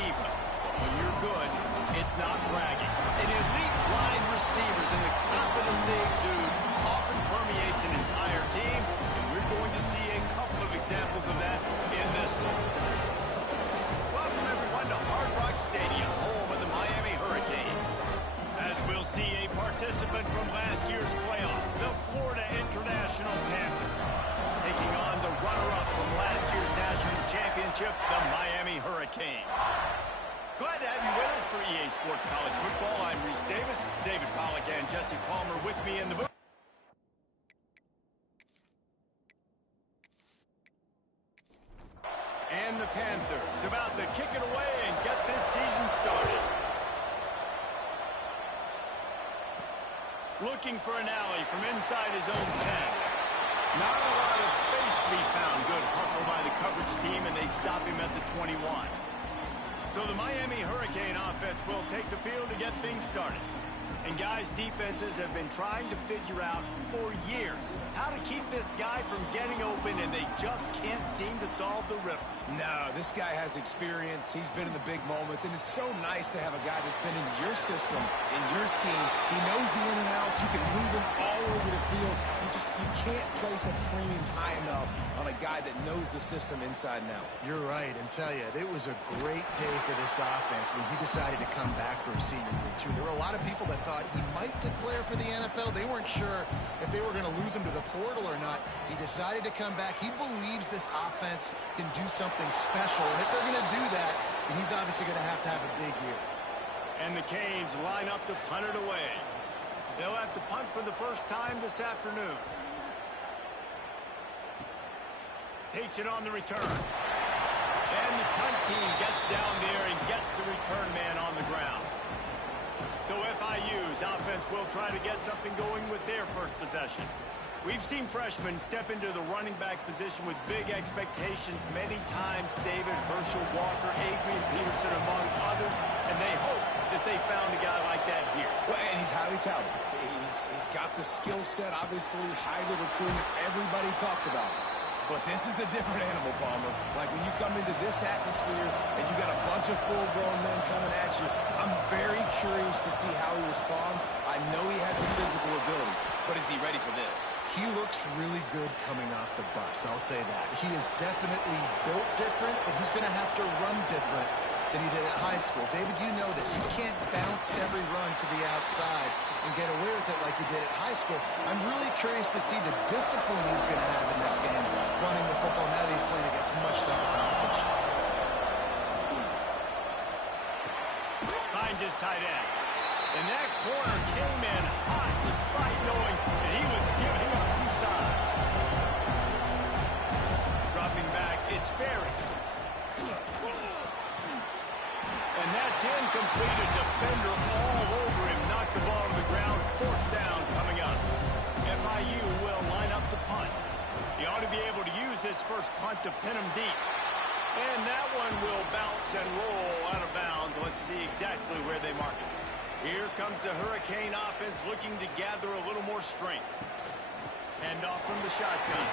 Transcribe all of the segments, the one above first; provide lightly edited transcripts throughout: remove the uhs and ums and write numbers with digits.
diva. But when you're good, it's not bragging. An elite wide receivers and the confidence they exude often permeates an entire team, and we're going to see a couple of examples of that in this one. Welcome, everyone, to Hard Rock Stadium, home of the Miami Hurricanes. As we'll see a participant from last year's playoff, the Florida International Panthers, taking on the runner-up from last year's national championship, the Miami Hurricanes. Glad to have you with us for EA Sports College Football. I'm Reese Davis, David Pollack, and Jesse Palmer with me in the booth. And the Panthers about to kick it away and get this season started. Looking for an alley from inside his own 10. Not a lot of space to be found. Good hustle by the coverage team, and they stop him at the 21. So the Miami Hurricane offense will take the field to get things started. And guys, defenses have been trying to figure out for years how to keep this guy from getting open, and they just can't seem to solve the riddle. No, this guy has experience. He's been in the big moments, and it's so nice to have a guy that's been in your system, in your scheme. He knows the in and outs. You can move him all over the field. You can't place a premium high enough on a guy that knows the system inside and out. You're right, and tell you, it was a great day for this offense when he decided to come back for a senior year, too. There were a lot of people that thought he might declare for the NFL. They weren't sure if they were going to lose him to the portal or not. He decided to come back. He believes this offense can do something special, and if they're going to do that, he's obviously going to have a big year. And the Canes line up to punt it away. They'll have to punt for the first time this afternoon. Takes it on the return. And the punt team gets down there and gets the return man on the ground. So FIU's offense will try to get something going with their first possession. We've seen freshmen step into the running back position with big expectations many times. David, Herschel, Walker, Adrian Peterson, among others. And they hope that they found a guy like that here. Well, and he's highly touted. He's got the skill set, obviously, highly recruited. Everybody talked about it. But this is a different animal, Palmer. Like when you come into this atmosphere and you got a bunch of full-grown men coming at you, I'm very curious to see how he responds. I know he has the physical ability, but is he ready for this? He looks really good coming off the bus, I'll say that. He is definitely built different, but he's going to have to run different than he did at high school. David, you know this. You can't bounce every run to the outside and get away with it like you did at high school. I'm really curious to see the discipline he's going to have in this game, running the football now that he's playing against much tougher competition. Finds his tight end. And that corner came in hot despite knowing that he was giving up some size. Dropping back, it's Berry. And that's incomplete. A defender all over him. Knocked the ball to the ground. Fourth down coming up. FIU will line up the punt. He ought to be able to use this first punt to pin him deep. And that one will bounce and roll out of bounds. Let's see exactly where they mark it. Here comes the Hurricane offense looking to gather a little more strength. Hand off from the shotgun.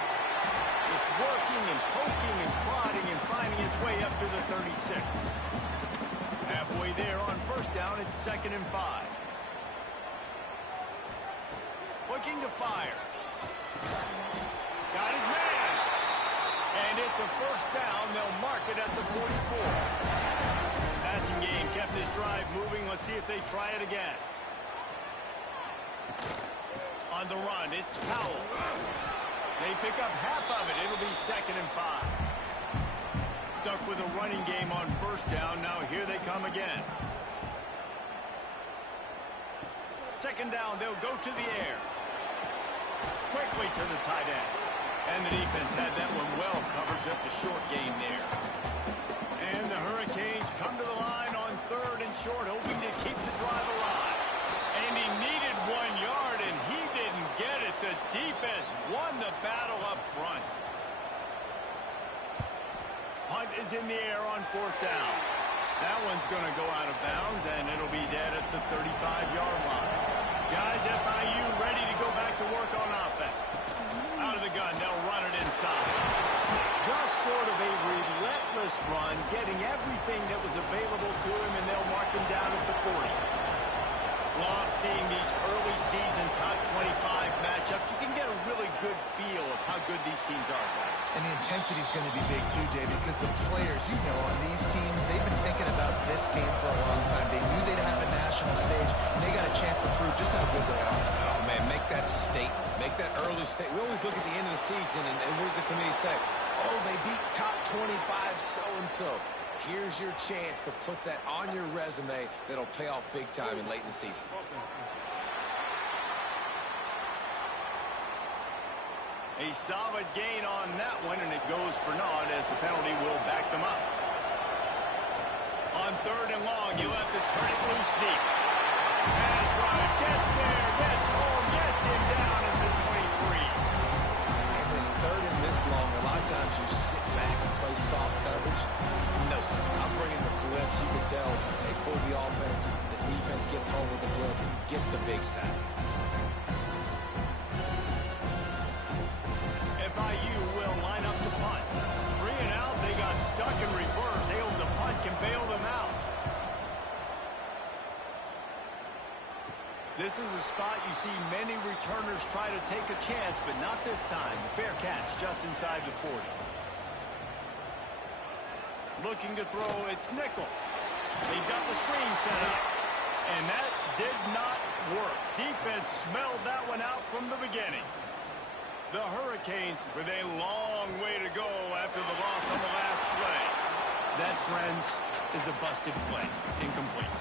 Just working and poking and prodding and finding his way up to the 36. Halfway there on first down, it's 2nd and 5. Looking to fire. Got his man. And it's a first down. They'll mark it at the 44. Passing game kept this drive moving. Let's see if they try it again. On the run, it's Powell. They pick up half of it. It'll be 2nd and 5. Stuck with a running game on first down. Now here they come again. 2nd down, they'll go to the air. Quickly to the tight end. And the defense had that one well covered. Just a short gain there. And the Hurricanes come to the line on 3rd and short, hoping to keep the drive alive. And he needed 1 yard, and he didn't get it. The defense won the battle up front. Punt is in the air on 4th down. That one's going to go out of bounds, and it'll be dead at the 35-yard line. Guys, FIU ready to go back to work on offense. Out of the gun, they'll run it inside. Just sort of a relentless run, getting everything that was available to him, and they'll mark him down at the 40. Love seeing these early season top 25 matchups. You can get a really good feel of how good these teams are, guys. And the intensity is going to be big too, David, because the players, you know, on these teams, they've been thinking about this game for a long time. They knew they'd have a national stage, and they got a chance to prove just how good they are. Oh, man, make that statement. Make that early statement. We always look at the end of the season, and what does the committee say? Oh, they beat top 25 so-and-so. Here's your chance to put that on your resume that'll pay off big time and late in the season. A solid gain on that one, and it goes for naught as the penalty will back them up. On 3rd and long, you'll have to turn it loose deep. Pass rush, gets there, gets home, gets him down at the 23. And this 3rd and this long, a lot of times you sit back and play soft coverage. No, sir. I'm bringing the blitz. You can tell they fool the offense. The defense gets home with the blitz, gets the big sack. FIU will line up to punt. 3 and out, they got stuck in reverse. Able to punt, can bail them out. This is a spot you see many returners try to take a chance, but not this time. The fair catch just inside the 40. Looking to throw, it's nickel. They've got the screen set up. And that did not work. Defense smelled that one out from the beginning. The Hurricanes with a long way to go after the loss on the last play. That, friends, is a busted play. Incomplete.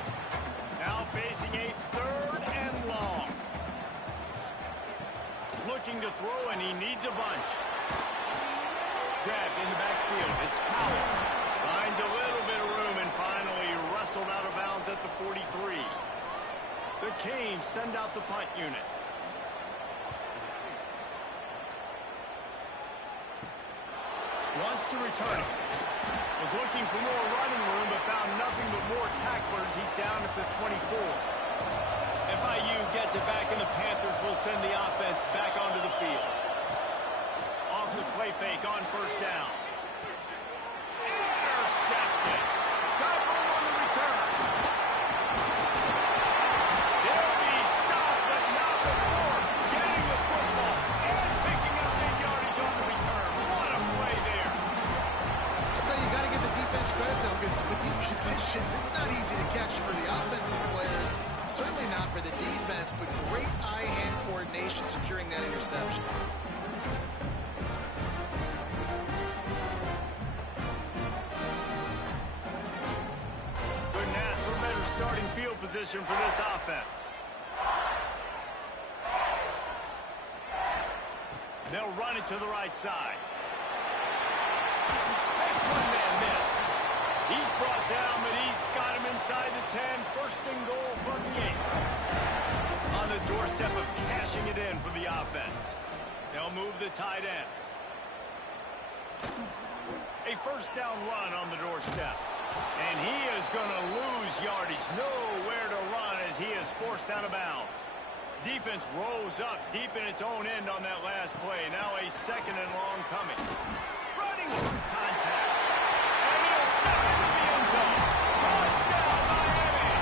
Now facing a 3rd and long. Looking to throw, and he needs a bunch. Grab in the backfield. It's Powell. Finds a little bit of room and finally wrestled out of bounds at the 43. The Canes send out the punt unit. Wants to return it. Was looking for more running room, but found nothing but more tacklers. He's down at the 24. FIU gets it back, and the Panthers will send the offense back onto the field. Off the play fake on 1st down. Intercepted. Got room on the return. They'll be stopped, but not before getting the football and picking up big yardage on the return. What a play there. That's how you got to give the defense credit, though, because with these conditions, it's not easy to catch for the offensive players. Certainly not for the defense, but great eye-hand coordination securing that interception. Couldn't ask for better starting field position for this offense. They'll run it to the right side. That's one-man miss. He's brought down, but he's got him inside the 10. 1st and goal from the 8. On the doorstep of cashing it in for the offense. They'll move the tight end. A 1st down run on the doorstep. And he is going to lose yardage. Nowhere to run as he is forced out of bounds. Defense rose up deep in its own end on that last play. Now a 2nd and long coming. Running through contact. And he'll step into the end zone. Touchdown, Miami!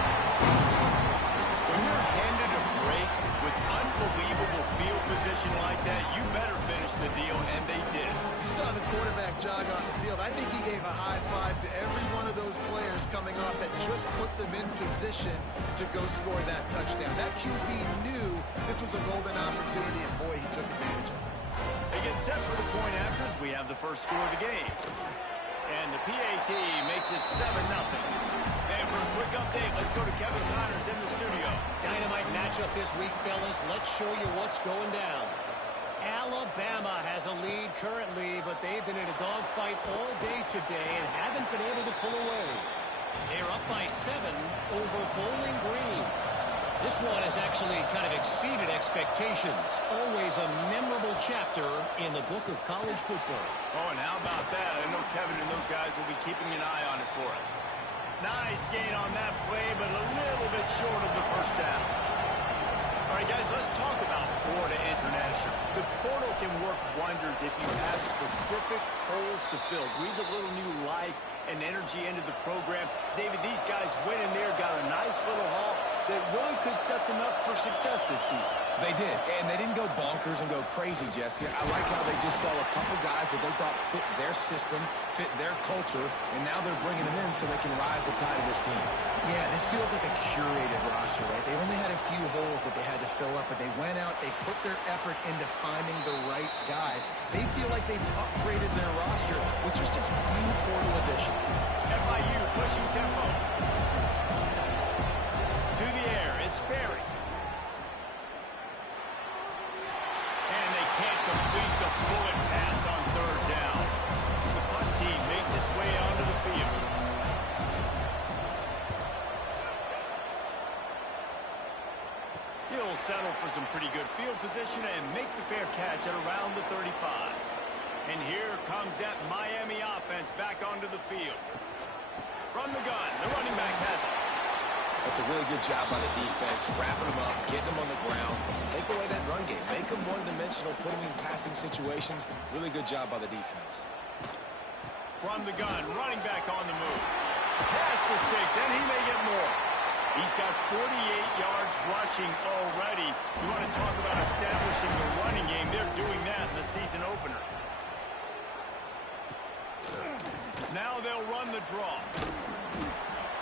When you're handed a break with unbelievable field position like that, you better finish the deal, and they did. You saw the quarterback jog on the field. I think he gave a high five to every one of those players coming off that just put them in position to go score that touchdown. That QB knew this was a golden opportunity, and boy, he took advantage of it. They get set for the point after as we have the first score of the game. And the PAT makes it 7-0. And for a quick update, let's go to Kevin Connors in the studio. Dynamite matchup this week, fellas. Let's show you what's going down. Alabama has a lead currently, but they've been in a dogfight all day today and haven't been able to pull away. They're up by 7 over Bowling Green. This one has actually kind of exceeded expectations. Always a memorable chapter in the book of college football. Oh, and how about that? I know Kevin and those guys will be keeping an eye on it for us. Nice gain on that play, but a little bit short of the 1st down. All right, guys, let's talk about Florida International. The portal can work wonders if you have specific holes to fill. Breathe a little new life and energy into the program. David, these guys went in there, got a nice little haul that really could set them up for success this season. They did, and they didn't go bonkers and go crazy, Jesse. I like how they just saw a couple guys that they thought fit their system, fit their culture, and now they're bringing them in so they can rise the tide of this team. Yeah, this feels like a curated roster, right? They only had a few holes that they had to fill up, but they went out, they put their effort into finding the right guy. They feel like they've upgraded their roster with just a few portal additions. FIU pushing tempo. To the air, it's Berry. And they can't complete the bullet pass on third down. The punt team makes its way onto the field. He'll settle for some pretty good field position and make the fair catch at around the 35. And here comes that Miami offense back onto the field. From the gun, the running back has it. That's a really good job by the defense, wrapping them up, getting them on the ground, take away that run game, make them one-dimensional, put them in passing situations. Really good job by the defense. From the gun, running back on the move. Pass the sticks, and he may get more. He's got 48 yards rushing already. You want to talk about establishing the running game. They're doing that in the season opener. Now they'll run the draw.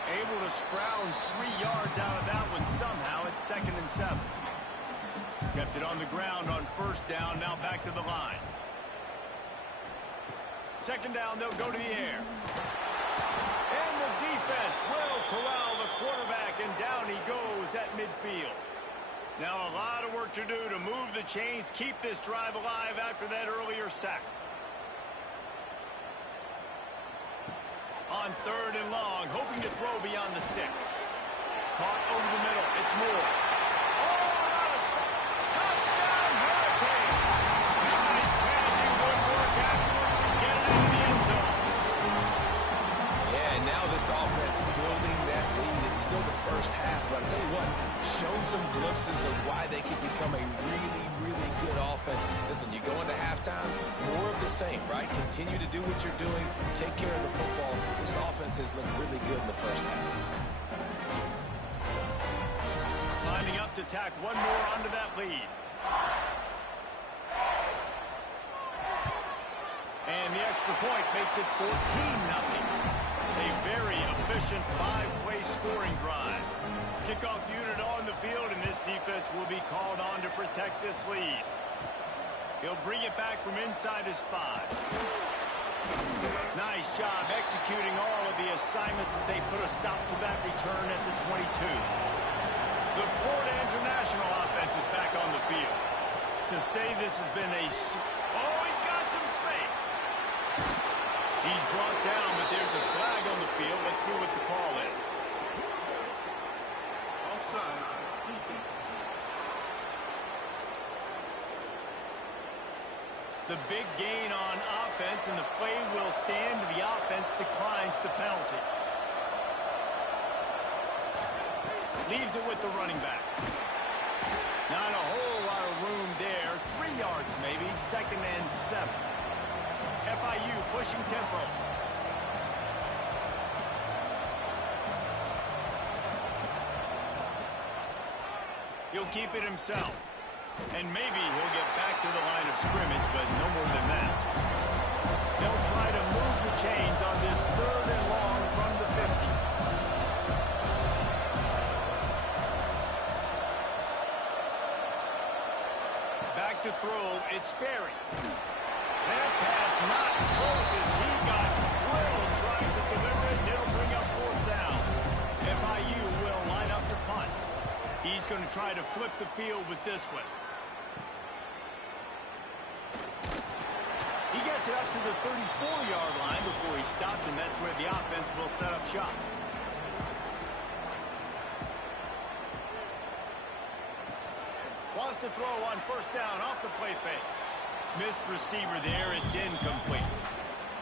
Able to scrounge 3 yards out of that one somehow. It's 2nd and 7. Kept it on the ground on first down. Now back to the line. 2nd down, they'll go to the air. And the defense will corral the quarterback, and down he goes at midfield. Now a lot of work to do to move the chains, keep this drive alive after that earlier sack. On 3rd and long, hoping to throw beyond the sticks. Caught over the middle. It's Moore. Oh, not a touchdown, Hurricane! Nice catch and good work afterwards to get it into the end zone. Yeah, and now this offense building that lead. It's still the first half, but I'll tell you what, shown some glimpses of why they can become a really, really good offense. Listen, you go into halftime, more of the same, right? Continue to do what you're doing, take care of the football. This offense has looked really good in the first half. Lining up to tack one more onto that lead. And the extra point makes it 14-0. A very efficient 5-play scoring drive. Kickoff unit on the field, and this defense will be called on to protect this lead. He'll bring it back from inside his 5. Nice job executing all of the assignments as they put a stop to that return at the 22. The Florida International offense is back on the field. To say this has been a... Oh, he's got some space. He's brought down, but there's a flag on the field. Let's see what the call is. Offside, Kiffin. The big gain on offense, and the play will stand. The offense declines the penalty. Leaves it with the running back. Not a whole lot of room there. 3 yards maybe. 2nd and 7. FIU pushing tempo. He'll keep it himself. And maybe he'll get back to the line of scrimmage, but no more than that. They'll try to move the chains on this 3rd and long from the 50. Back to throw, it's Berry. That pass not close as he got drilled trying to deliver it, and it'll bring up 4th down. FIU will line up to punt. He's going to try to flip the field with this one. He gets it up to the 34-yard line before he stopped, and that's where the offense will set up shop. Wants to throw on 1st down off the play fake. Missed receiver there. It's incomplete.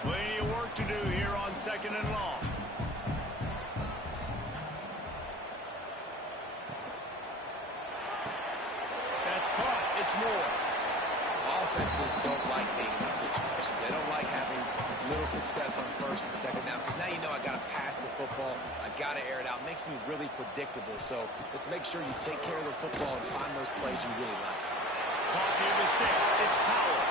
Plenty of work to do here on 2nd and long. defenses don't like being in these situations. They don't like having little success on first and second down because now you know I got to pass the football. I got to air it out. It makes me really predictable. So let's make sure you take care of the football and find those plays you really like. Caught near the sticks. It's Powell.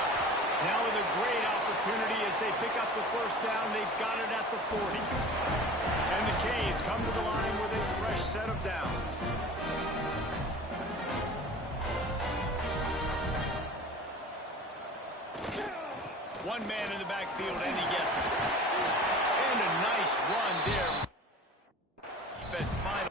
Now with a great opportunity as they pick up the first down. They've got it at the 40. And the Canes come to the line with a fresh set of downs. One man in the backfield, and he gets it. And a nice run there. Defense final.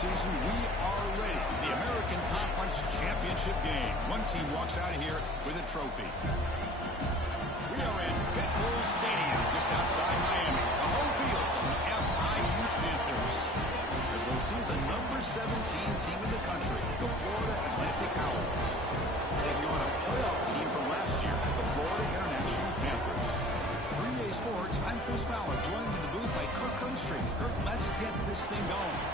season, we are ready. The American Conference Championship game. One team walks out of here with a trophy. We are in Pitbull Stadium, just outside Miami, the home field of the FIU Panthers. As we'll see the number 17 team in the country, the Florida Atlantic Owls, taking on a playoff team from last year, the Florida International Panthers. 3A Sports, I'm Chris Fowler, joined in the booth by Kirk Hermstreet. Kirk, let's get this thing going.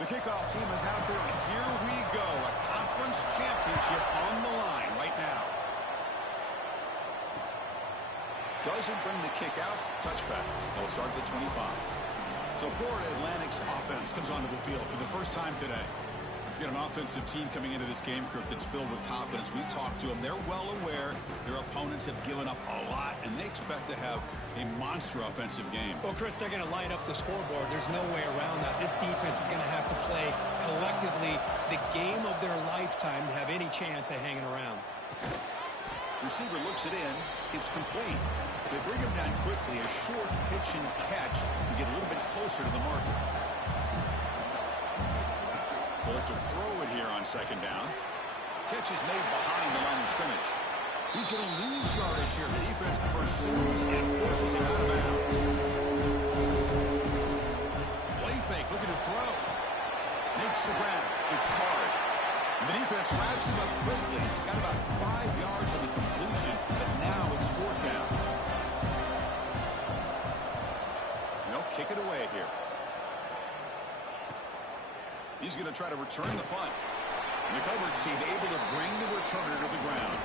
The kickoff team is out there, and here we go. A conference championship on the line right now. Doesn't bring the kick out. Touchback. They'll start at the 25. So Florida Atlantic's offense comes onto the field for the first time today. Get an offensive team coming into this game, Kirk, that's filled with confidence. We talked to them. They're well aware their opponents have given up a lot, and they expect to have a monster offensive game. Well, Chris, they're going to light up the scoreboard. There's no way around that. This defense is going to have to play collectively the game of their lifetime to have any chance of hanging around. Receiver looks it in. It's complete. They bring him down quickly. A short pitch and catch to get a little bit closer to the marker. They'll have to throw it here on second down. Catch is made behind the line of scrimmage. He's going to lose yardage here. The defense pursues and forces him out of bounds. Play fake, looking to throw. Makes the grab. It's Card. The defense wraps him up quickly. Got about 5 yards on the completion, but now it's fourth down. They'll kick it away here. He's going to try to return the punt. And the coverage team able to bring the returner to the ground.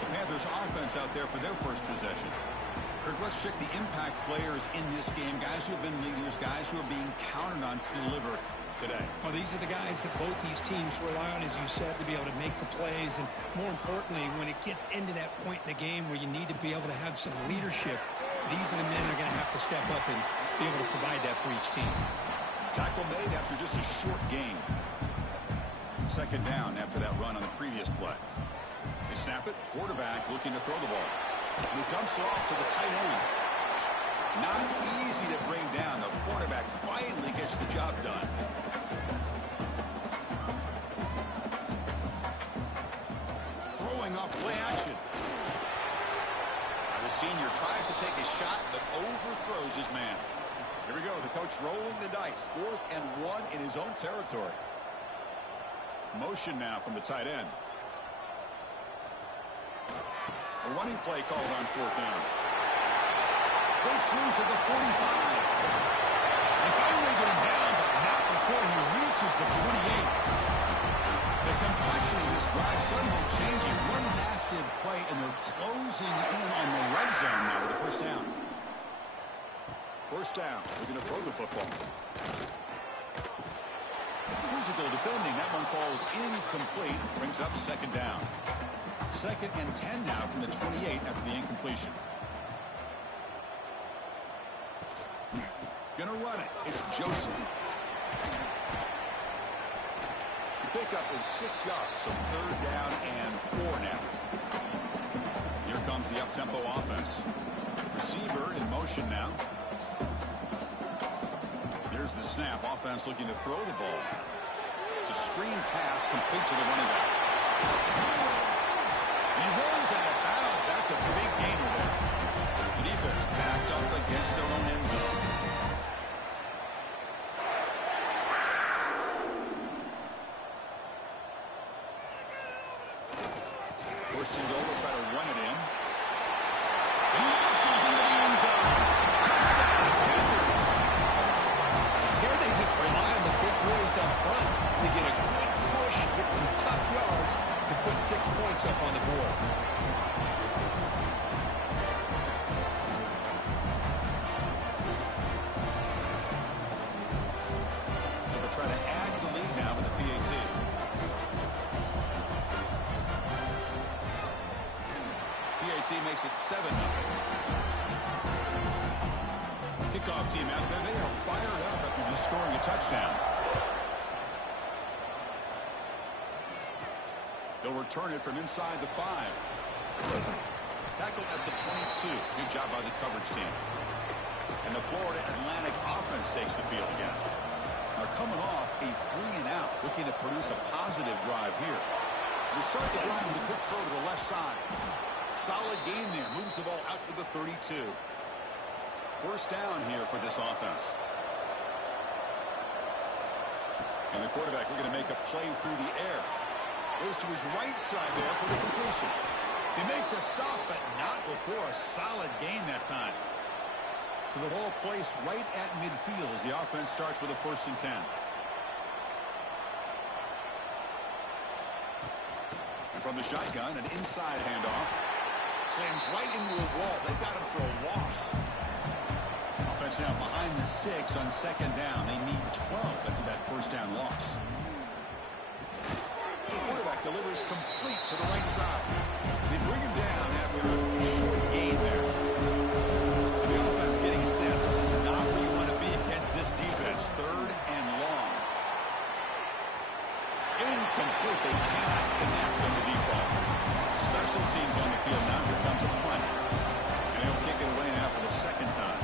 The Panthers offense out there for their first possession. Kirk, let's check the impact players in this game. Guys who have been leaders, guys who are being counted on to deliver today. Well, these are the guys that both these teams rely on, as you said, to be able to make the plays. And more importantly, when it gets into that point in the game where you need to be able to have some leadership, these are the men that are going to have to step up and be able to provide that for each team. Tackle made after just a short gain. Second down after that run on the previous play. They snap it. Quarterback looking to throw the ball. He dumps it off to the tight end. Not easy to bring down. The quarterback finally gets the job done. Throwing up play action. The senior tries to take a shot but overthrows his man. Here we go. The coach rolling the dice. 4th and 1 in his own territory. Motion now from the tight end. A running play called on 4th down. Breaks loose at the 45. They finally get him down, but not before he reaches the 28. The complexion of this drive suddenly changing. One massive play, and they're closing in on the red zone now with the first down. First down. They're going to throw the football. Physical defending. That one falls incomplete. Brings up second down. 2nd and 10 now from the 28 after the incompletion. Gonna run it. It's Joseph. The pickup is 6 yards, so 3rd down and 4 now. Here comes the up-tempo offense. Receiver in motion now. Here's the snap. Offense looking to throw the ball. It's a screen pass complete to the running back. He rolls out of bounds. That's a big gainer there. The defense backed up against their own end zone. First and goal, they'll try to run it in. He launches into the end zone. Touchdown, Panthers. Here they just rely on the big boys up front to get a good push, get some tough yards to put 6 points up on the board. They'll try to add to the lead now with the PAT. PAT makes it 7-0. Kickoff team out there, they are fired up after just scoring a touchdown. They'll return it from inside the 5. Tackled at the 22. Good job by the coverage team. And the Florida Atlantic offense takes the field again. They're coming off a 3-and-out, looking to produce a positive drive here. They start the drive with a quick throw to the left side. Solid gain there. Moves the ball out to the 32. First down here for this offense. And the quarterback looking to make a play through the air. Goes to his right side there for the completion. They make the stop, but not before a solid gain that time. So the ball placed right at midfield as the offense starts with a 1st and 10. And from the shotgun, an inside handoff. Slams right into a wall. They've got him for a loss. Offense now behind the sticks on 2nd down. They need 12 after that 1st down loss. The quarterback delivers complete to the right side. They bring him down after a short gain there. So the offense getting set. This is not where you want to be against this defense. 3rd and long. Incomplete. They cannot connect on the deep ball. Special teams on the field now. Here comes a punt. And he'll kick it away now for the 2nd time.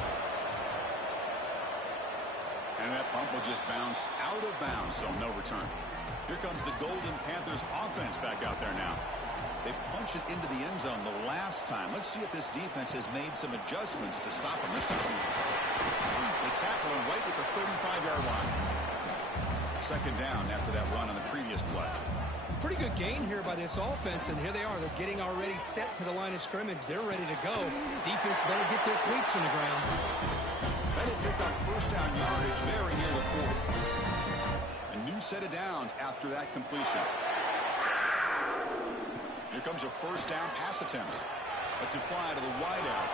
And that punt will just bounce out of bounds, so no return. Here comes the Golden Panthers offense back out there now. They punch it into the end zone the last time. Let's see if this defense has made some adjustments to stop him this time. They tackle him right at the 35-yard line. 2nd down after that run on the previous play. Pretty good gain here by this offense, and here they are. They're getting already set to the line of scrimmage. They're ready to go. Defense better get their cleats on the ground. That'll pick up 1st down yardage very near the 40. A new set of downs after that completion. Here comes a 1st down pass attempt. Lets it fly to the wideout.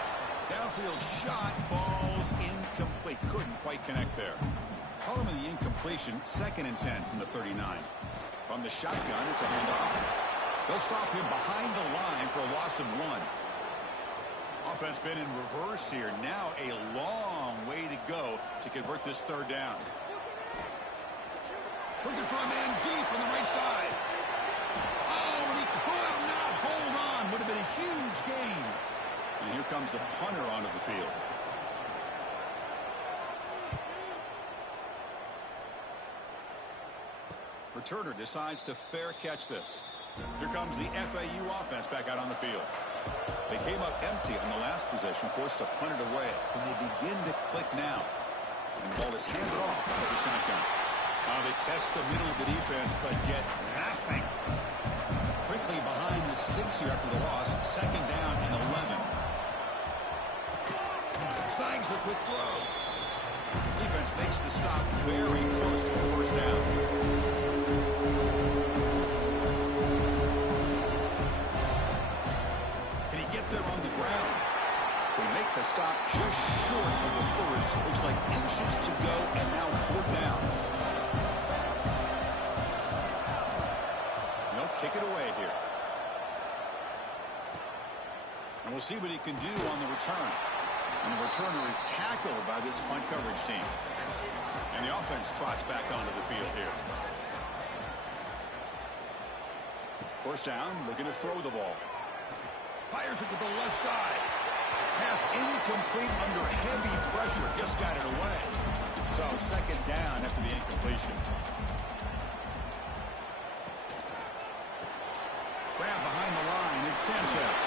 Downfield shot, falls incomplete. Couldn't quite connect there. Call him in the incompletion. 2nd and 10 from the 39. From the shotgun, it's a handoff. They'll stop him behind the line for a loss of 1. Offense been in reverse here. Now a long way to go to convert this 3rd down. Looking for a man deep on the right side. Oh, and he could not hold on. Would have been a huge gain. And here comes the punter onto the field. Returner decides to fair catch this. Here comes the FAU offense back out on the field. They came up empty on the last possession, forced to punt it away. And they begin to click now. And the ball is handed off out of the shotgun. They test the middle of the defense, but get nothing. Quickly behind the sticks here after the loss. 2nd down and 11. Snags the quick throw. Defense makes the stop very close to a 1st down. Can he get there on the ground? They make the stop just short of the 1st. Looks like inches to go, and now 4th down. They'll kick it away here. And we'll see what he can do on the return. And the returner is tackled by this punt coverage team. And the offense trots back onto the field here. 1st down, looking to throw the ball. Fires it to the left side. Pass incomplete under heavy pressure. Just got it away. So 2nd down after the incompletion. Grab behind the line. It's Sanchez.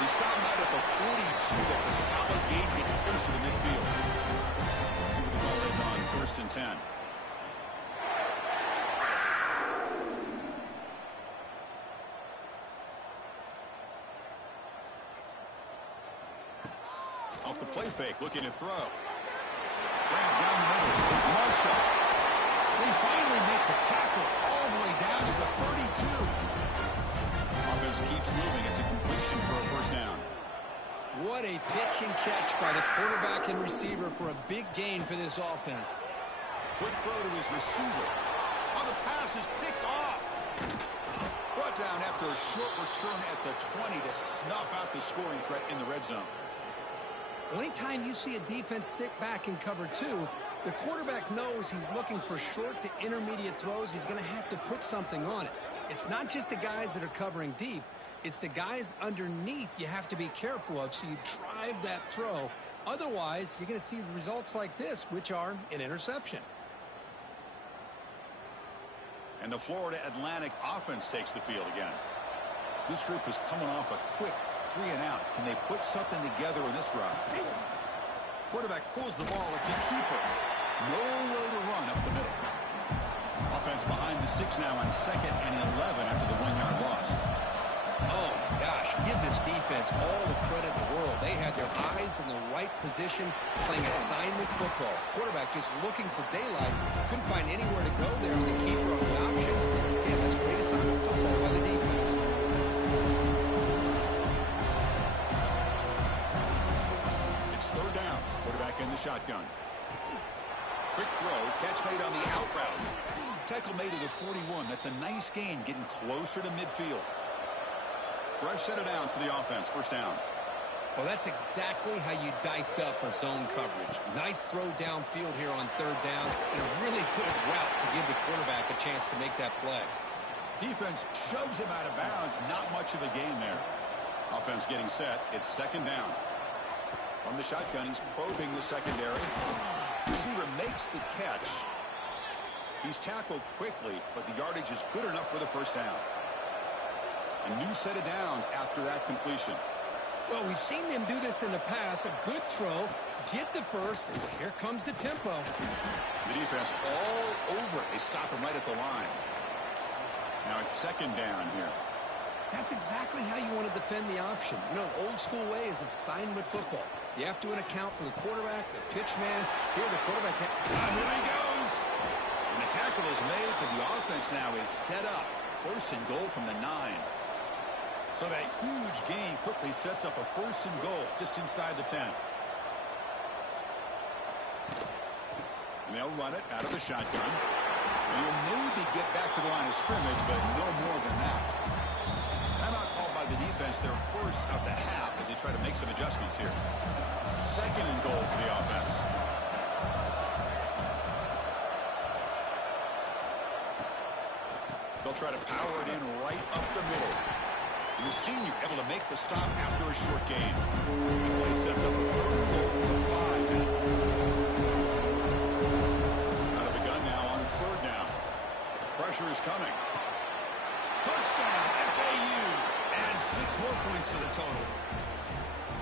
He's stopped out at the 42. That's a solid gain getting close to the midfield. See what the ball is on 1st and 10. Off the play fake, looking to throw. Grab down the middle. It's Marshall. They finally make the tackle all the way down to the 32. Offense keeps moving. It's a completion for a 1st down. What a pitch and catch by the quarterback and receiver for a big gain for this offense. Quick throw to his receiver. Oh, the pass is picked off. Brought down after a short return at the 20 to snuff out the scoring threat in the red zone. Anytime you see a defense sit back in cover 2, the quarterback knows he's looking for short to intermediate throws. He's going to have to put something on it. it's not just the guys that are covering deep. It's the guys underneath you have to be careful of, so you drive that throw. Otherwise, you're going to see results like this, which are an interception. And the Florida Atlantic offense takes the field again. This group is coming off a quick 3-and-out. Can they put something together in this run? Quarterback pulls the ball. It's a keeper. Nowhere to run up the middle. Offense behind the 6 now on 2nd and 11 after the 1-yard loss. Oh, gosh, give this defense all the credit in the world. They had their eyes in the right position, playing assignment football. Quarterback just looking for daylight. Couldn't find anywhere to go there on the keeper on the option. Again, that's great assignment football by the defense. It's 3rd down. Quarterback in the shotgun. Quick throw. Catch made on the out route. Tackle made to the 41. That's a nice gain, getting closer to midfield. Fresh set of downs for the offense. 1st down. Well, that's exactly how you dice up a zone coverage. Nice throw downfield here on 3rd down, and a really good route to give the quarterback a chance to make that play. Defense shoves him out of bounds. Not much of a gain there. Offense getting set. It's 2nd down. From the shotgun, he's probing the secondary. Receiver makes the catch. He's tackled quickly, but the yardage is good enough for the 1st down. A new set of downs after that completion. Well, we've seen them do this in the past. A good throw, get the first, and here comes the tempo. The defense all over it. They stop him right at the line. Now it's 2nd down here. That's exactly how you want to defend the option. You know, old school way is assignment football. You have to account for the quarterback, the pitch man. Here the quarterback. Here he goes. And the tackle is made, but the offense now is set up. 1st and goal from the 9. So that huge gain quickly sets up a 1st and goal just inside the 10. And they'll run it out of the shotgun. And you'll maybe get back to the line of scrimmage, but no more than that. Timeout called by the defense, their 1st of the half, as they try to make some adjustments here. 2nd and goal for the offense. They'll try to power it in right up the middle. The senior able to make the stop after a short gain. The play sets up a 3rd and goal for the 5. Out of the gun now on 3rd down. Pressure is coming. Touchdown, FAU. And 6 more points to the total.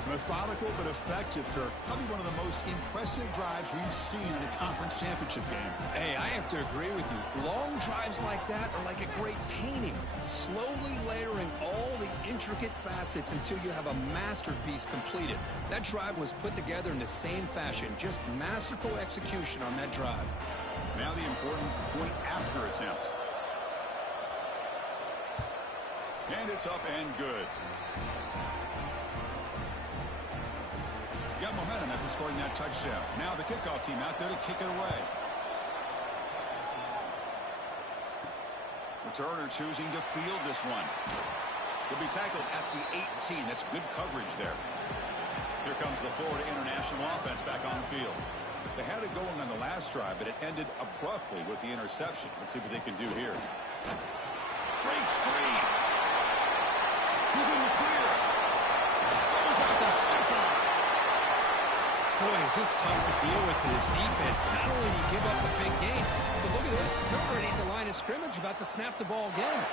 Methodical but effective, Kirk. Probably one of the most impressive drives we've seen in a conference championship game. Hey, I have to agree with you. Long drives like that are like a great painting. Slowly layering all the intricate facets until you have a masterpiece completed. That drive was put together in the same fashion. Just masterful execution on that drive. Now the important point after attempt. And it's up and good. Got momentum after scoring that touchdown. Now the kickoff team out there to kick it away. Returner choosing to field this one. He'll be tackled at the 18. That's good coverage there. Here comes the Florida International offense back on the field. They had it going on the last drive, but it ended abruptly with the interception. Let's see what they can do here. Breaks free. He's in the clear. Goes out to Kiffin. Boy, is this tough to deal with for this defense. Not only do you give up a big game, but look at this. They're already at the line of scrimmage, about to snap the ball again.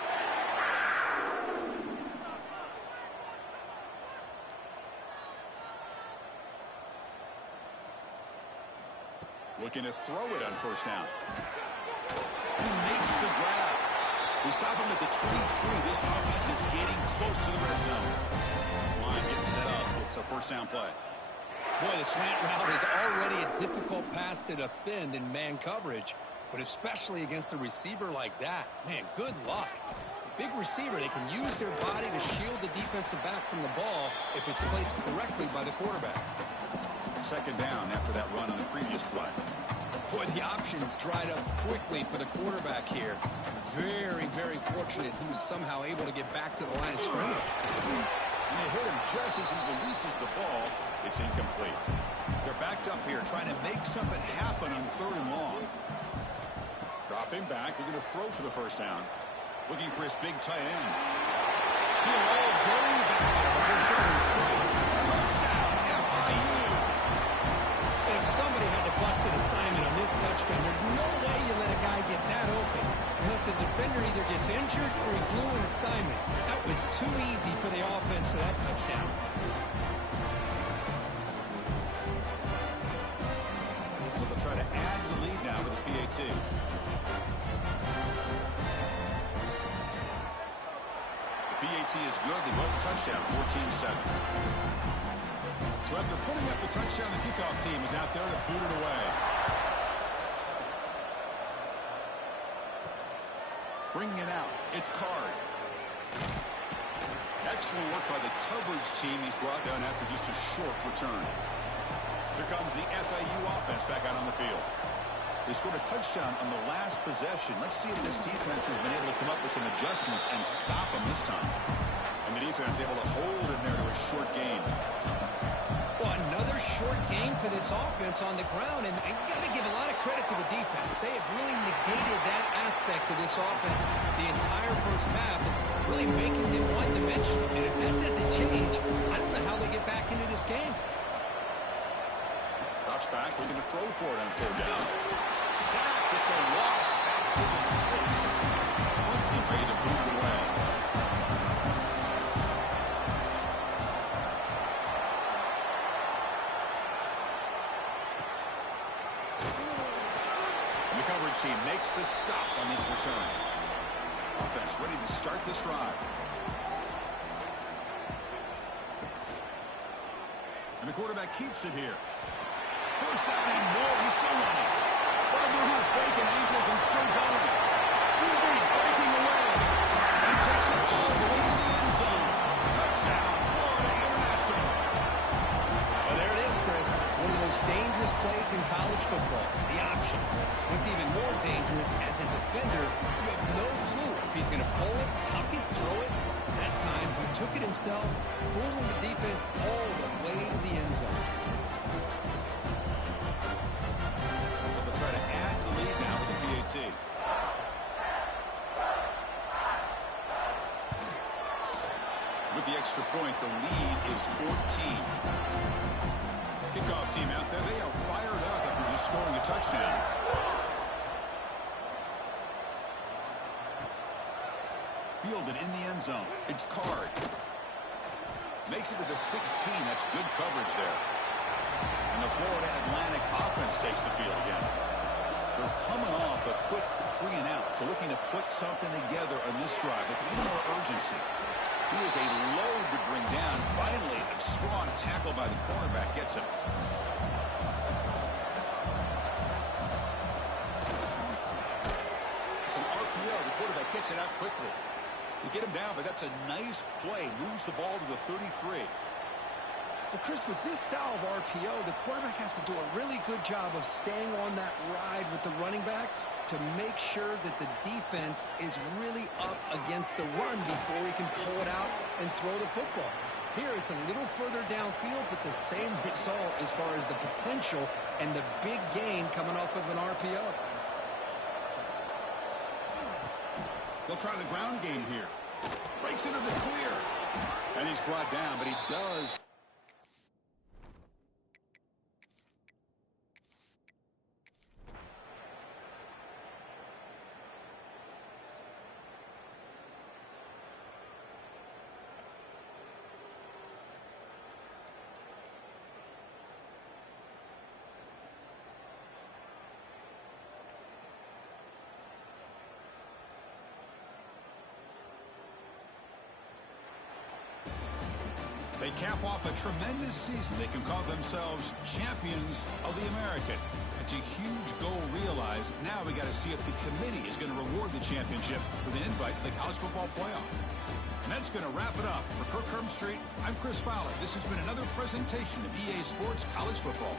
Looking to throw it on 1st down. He makes the grab. They stop him at the 23. This offense is getting close to the red zone. This line getting set up. It's a 1st down play. Boy, the slant route is already a difficult pass to defend in man coverage, but especially against a receiver like that. Man, good luck. Big receiver, they can use their body to shield the defensive back from the ball if it's placed correctly by the quarterback. 2nd down after that run on the previous play. Boy, the options dried up quickly for the quarterback here. Very, very fortunate he was somehow able to get back to the line of scrimmage. And they hit him just as he releases the ball. It's incomplete. They're backed up here trying to make something happen on 3rd and long. Drop him back. They're going to throw for the 1st down. Looking for his big tight end. He'll all day back there before going straight. Touchdown, FIU. If somebody had to bust an assignment on this touchdown, there's no way you let a guy get that open unless the defender either gets injured or he blew an assignment. That was too easy for the offense for that touchdown. They'll try to add to the lead now with the PAT. PAT is good. They go up a touchdown, 14-7. So after putting up the touchdown, the kickoff team is out there to boot it away. Bringing it out, it's Card. Excellent work by the coverage team. He's brought down after just a short return. Here comes the FAU offense back out on the field. They scored a touchdown on the last possession. Let's see if this defense has been able to come up with some adjustments and stop them this time. And the defense able to hold him there to a short gain. Well, another short game for this offense on the ground, and you got to give a lot of credit to the defense. They have really negated that aspect of this offense the entire first half, and really making it one-dimensional. And if that doesn't change, I don't know how they get back into this game. Drops back, looking to throw for it on third down. Sacked, it's a loss back to the 6. One team ready to move it away. And the coverage team makes the stop on this return. Offense ready to start this drive. And the quarterback keeps it here. First down and more. He's still running. What a move. Breaking ankles and still going. QB breaking away. He takes it all the way to the end zone. Touchdown, Florida International. Well, there it is, Chris. One of the most dangerous plays in college football. The option. What's even more dangerous, as a defender, you have no clue if he's going to pull it, tuck it, throw it. That time, he took it himself, fooling the defense all the way to the end zone. Try to add to the lead now with the PAT. With the extra point, the lead is 14. Kickoff team out there, they are fired up after just scoring a touchdown. Fielded in the end zone. It's Card. Makes it to the 16. That's good coverage there. And the Florida Atlantic offense takes the field again. They're coming off a quick 3 and out, so looking to put something together on this drive with a little more urgency. He is a load to bring down. Finally, a strong tackle by the cornerback gets him. It's an RPO. The quarterback gets it out quickly. They get him down, but that's a nice play. Moves the ball to the 33. Well, Chris, with this style of RPO, the quarterback has to do a really good job of staying on that ride with the running back to make sure that the defense is really up against the run before he can pull it out and throw the football. Here, it's a little further downfield, but the same result as far as the potential and the big gain coming off of an RPO. They'll try the ground game here. Breaks into the clear. And he's brought down, but he does. They cap off a tremendous season. They can call themselves champions of the American. It's a huge goal realized. Now we got to see if the committee is going to reward the championship with an invite to the college football playoff. And that's going to wrap it up. For Kirk Herbstreit, I'm Chris Fowler. This has been another presentation of EA Sports College Football.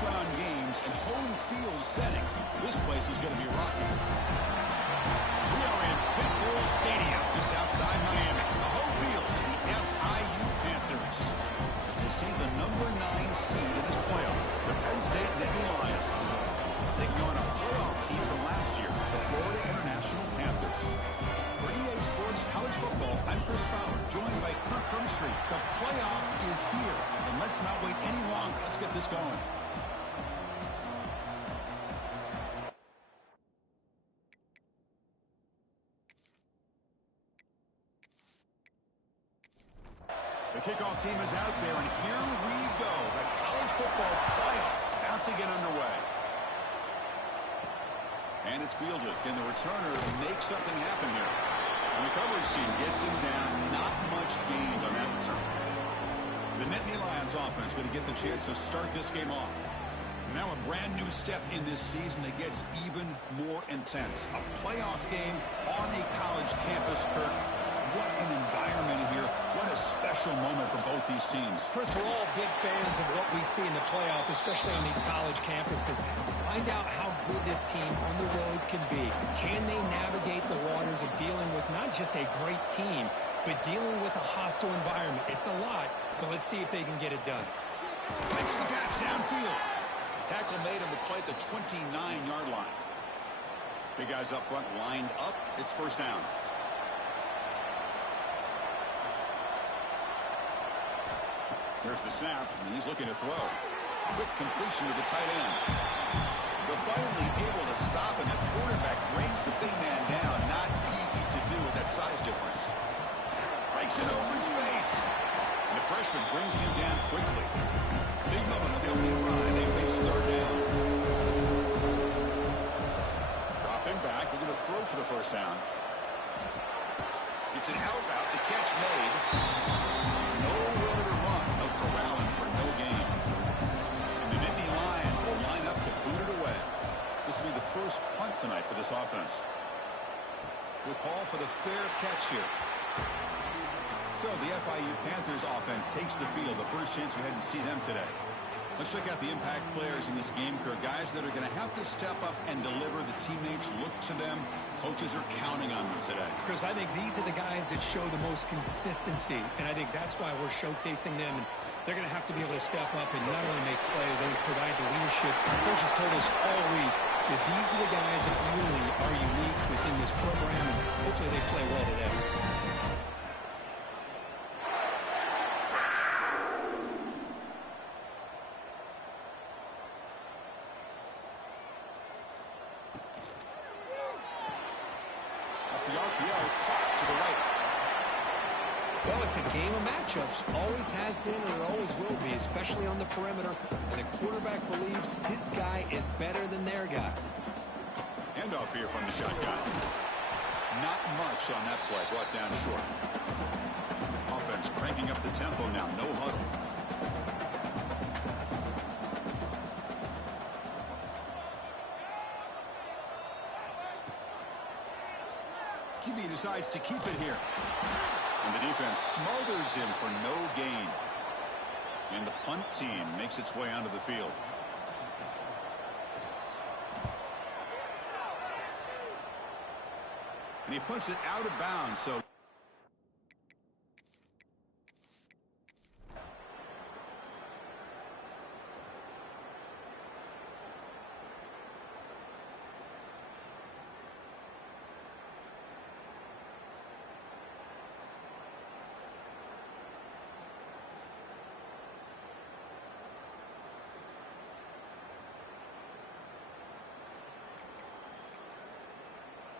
first-round games in home field settings. This place is going to be rocking. We are in Kiffin Stadium, just outside Miami. The home field of the FIU Panthers. As we'll see the number 9 seed in this playoff, the Penn State Nittany Lions, taking on a playoff team from last year, the Florida International Panthers. For EA Sports College Football, I'm Chris Fowler, joined by Kirk Hermstreet. The playoff is here, and let's not wait any longer. Let's get this going. The kickoff team is out there, and here we go. The college football playoff about to get underway. And it's fielded. Can the returner make something happen here? And the coverage team gets him down. Not much gained on that return. The Nittany Lions offense going to get the chance to start this game off. And now a brand new step in this season that gets even more intense. A playoff game on a college campus, Kirk. What an environment here. What a special moment for both these teams. Chris, we're all big fans of what we see in the playoff, especially on these college campuses. Find out how good this team on the road can be. Can they navigate the waters of dealing with not just a great team, but dealing with a hostile environment? It's a lot, but let's see if they can get it done. Makes the catch downfield. Tackle made on the play at the 29-yard line. Big guys up front lined up. It's first down. There's the snap, and he's looking to throw. Quick completion to the tight end. They're finally able to stop, and the quarterback brings the big man down. Not easy to do with that size difference. Breaks in open space. And the freshman brings him down quickly. Big moment on the opening drive. They face third down. Dropping back. They're going to throw for the first down. It's an out route. The catch made. Nowhere to run. No corralling for no gain. And the Nittany Lions will line up to boot it away. This will be the first punt tonight for this offense. We'll call for the fair catch here. So the FIU Panthers offense takes the field. The first chance we had to see them today. Let's check out the impact players in this game, Kirk. Guys that are going to have to step up and deliver. The teammates look to them. Coaches are counting on them today. Chris, I think these are the guys that show the most consistency, and I think that's why we're showcasing them. And they're going to have to be able to step up and not only make plays, they provide the leadership. Coaches told us all week that these are the guys that really are unique within this program, and hopefully they play well today. Well, it's a game of matchups. Always has been and it always will be, especially on the perimeter. And the quarterback believes his guy is better than their guy. Handoff here from the shotgun. Not much on that play. Brought down short. Offense cranking up the tempo now. No huddle. QB decides to keep it here. And the defense smothers him for no gain. And the punt team makes its way onto the field. And he punts it out of bounds, so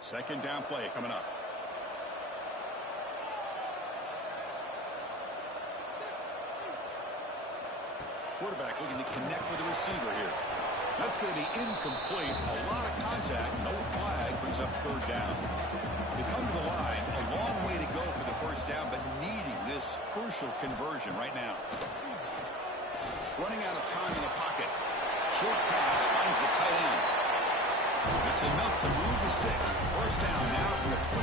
second down play coming up. Quarterback looking to connect with the receiver here. That's going to be incomplete. A lot of contact. No flag. Brings up third down. They come to the line. A long way to go for the first down, but needing this crucial conversion right now. Running out of time in the pocket. Short pass finds the tight end. That's enough to move the sticks. First down now from the 23.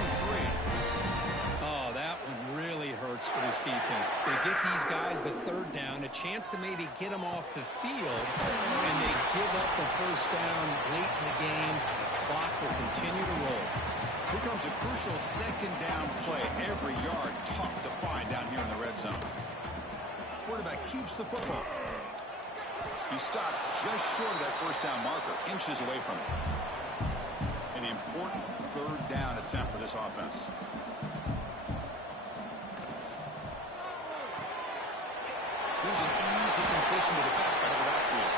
Oh, that one really hurts for this defense. They get these guys the third down, a chance to maybe get them off the field, and they give up a first down late in the game. The clock will continue to roll. Here comes a crucial second down play. Every yard tough to find down here in the red zone. Quarterback keeps the football. He stopped just short of that first down marker, inches away from it. An important third down attempt for this offense. Here's an easy completion to the back out of the backfield.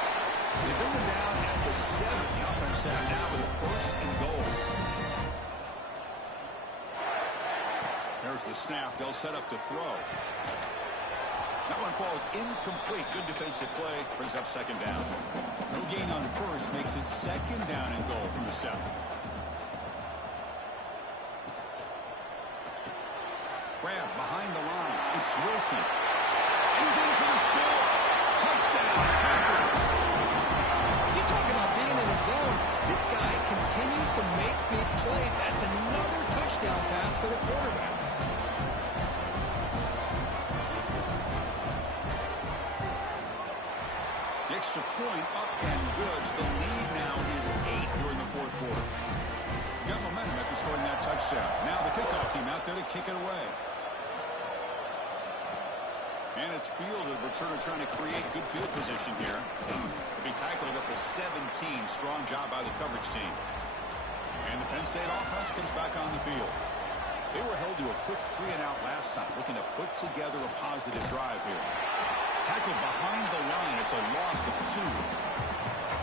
They bring him down at the 7. The offense set up now with a first and goal. There's the snap. They'll set up to throw. That one falls incomplete. Good defensive play. Brings up second down. No gain on first. Makes it second down and goal from the 7. Grab behind the line. It's Wilson. He's in for the score. Touchdown, Packers. You talk about being in the zone. This guy continues to make big plays. That's another touchdown pass for the quarterback. The extra point up and good. The lead now is 8 here in the fourth quarter. Got momentum after scoring that touchdown. Now the kickoff team out there to kick it away. And it's fielded. Returner trying to create good field position here. Be tackled at the 17. Strong job by the coverage team. And the Penn State offense comes back on the field. They were held to a quick 3-and-out last time, looking to put together a positive drive here. Tackled behind the line. It's a loss of 2.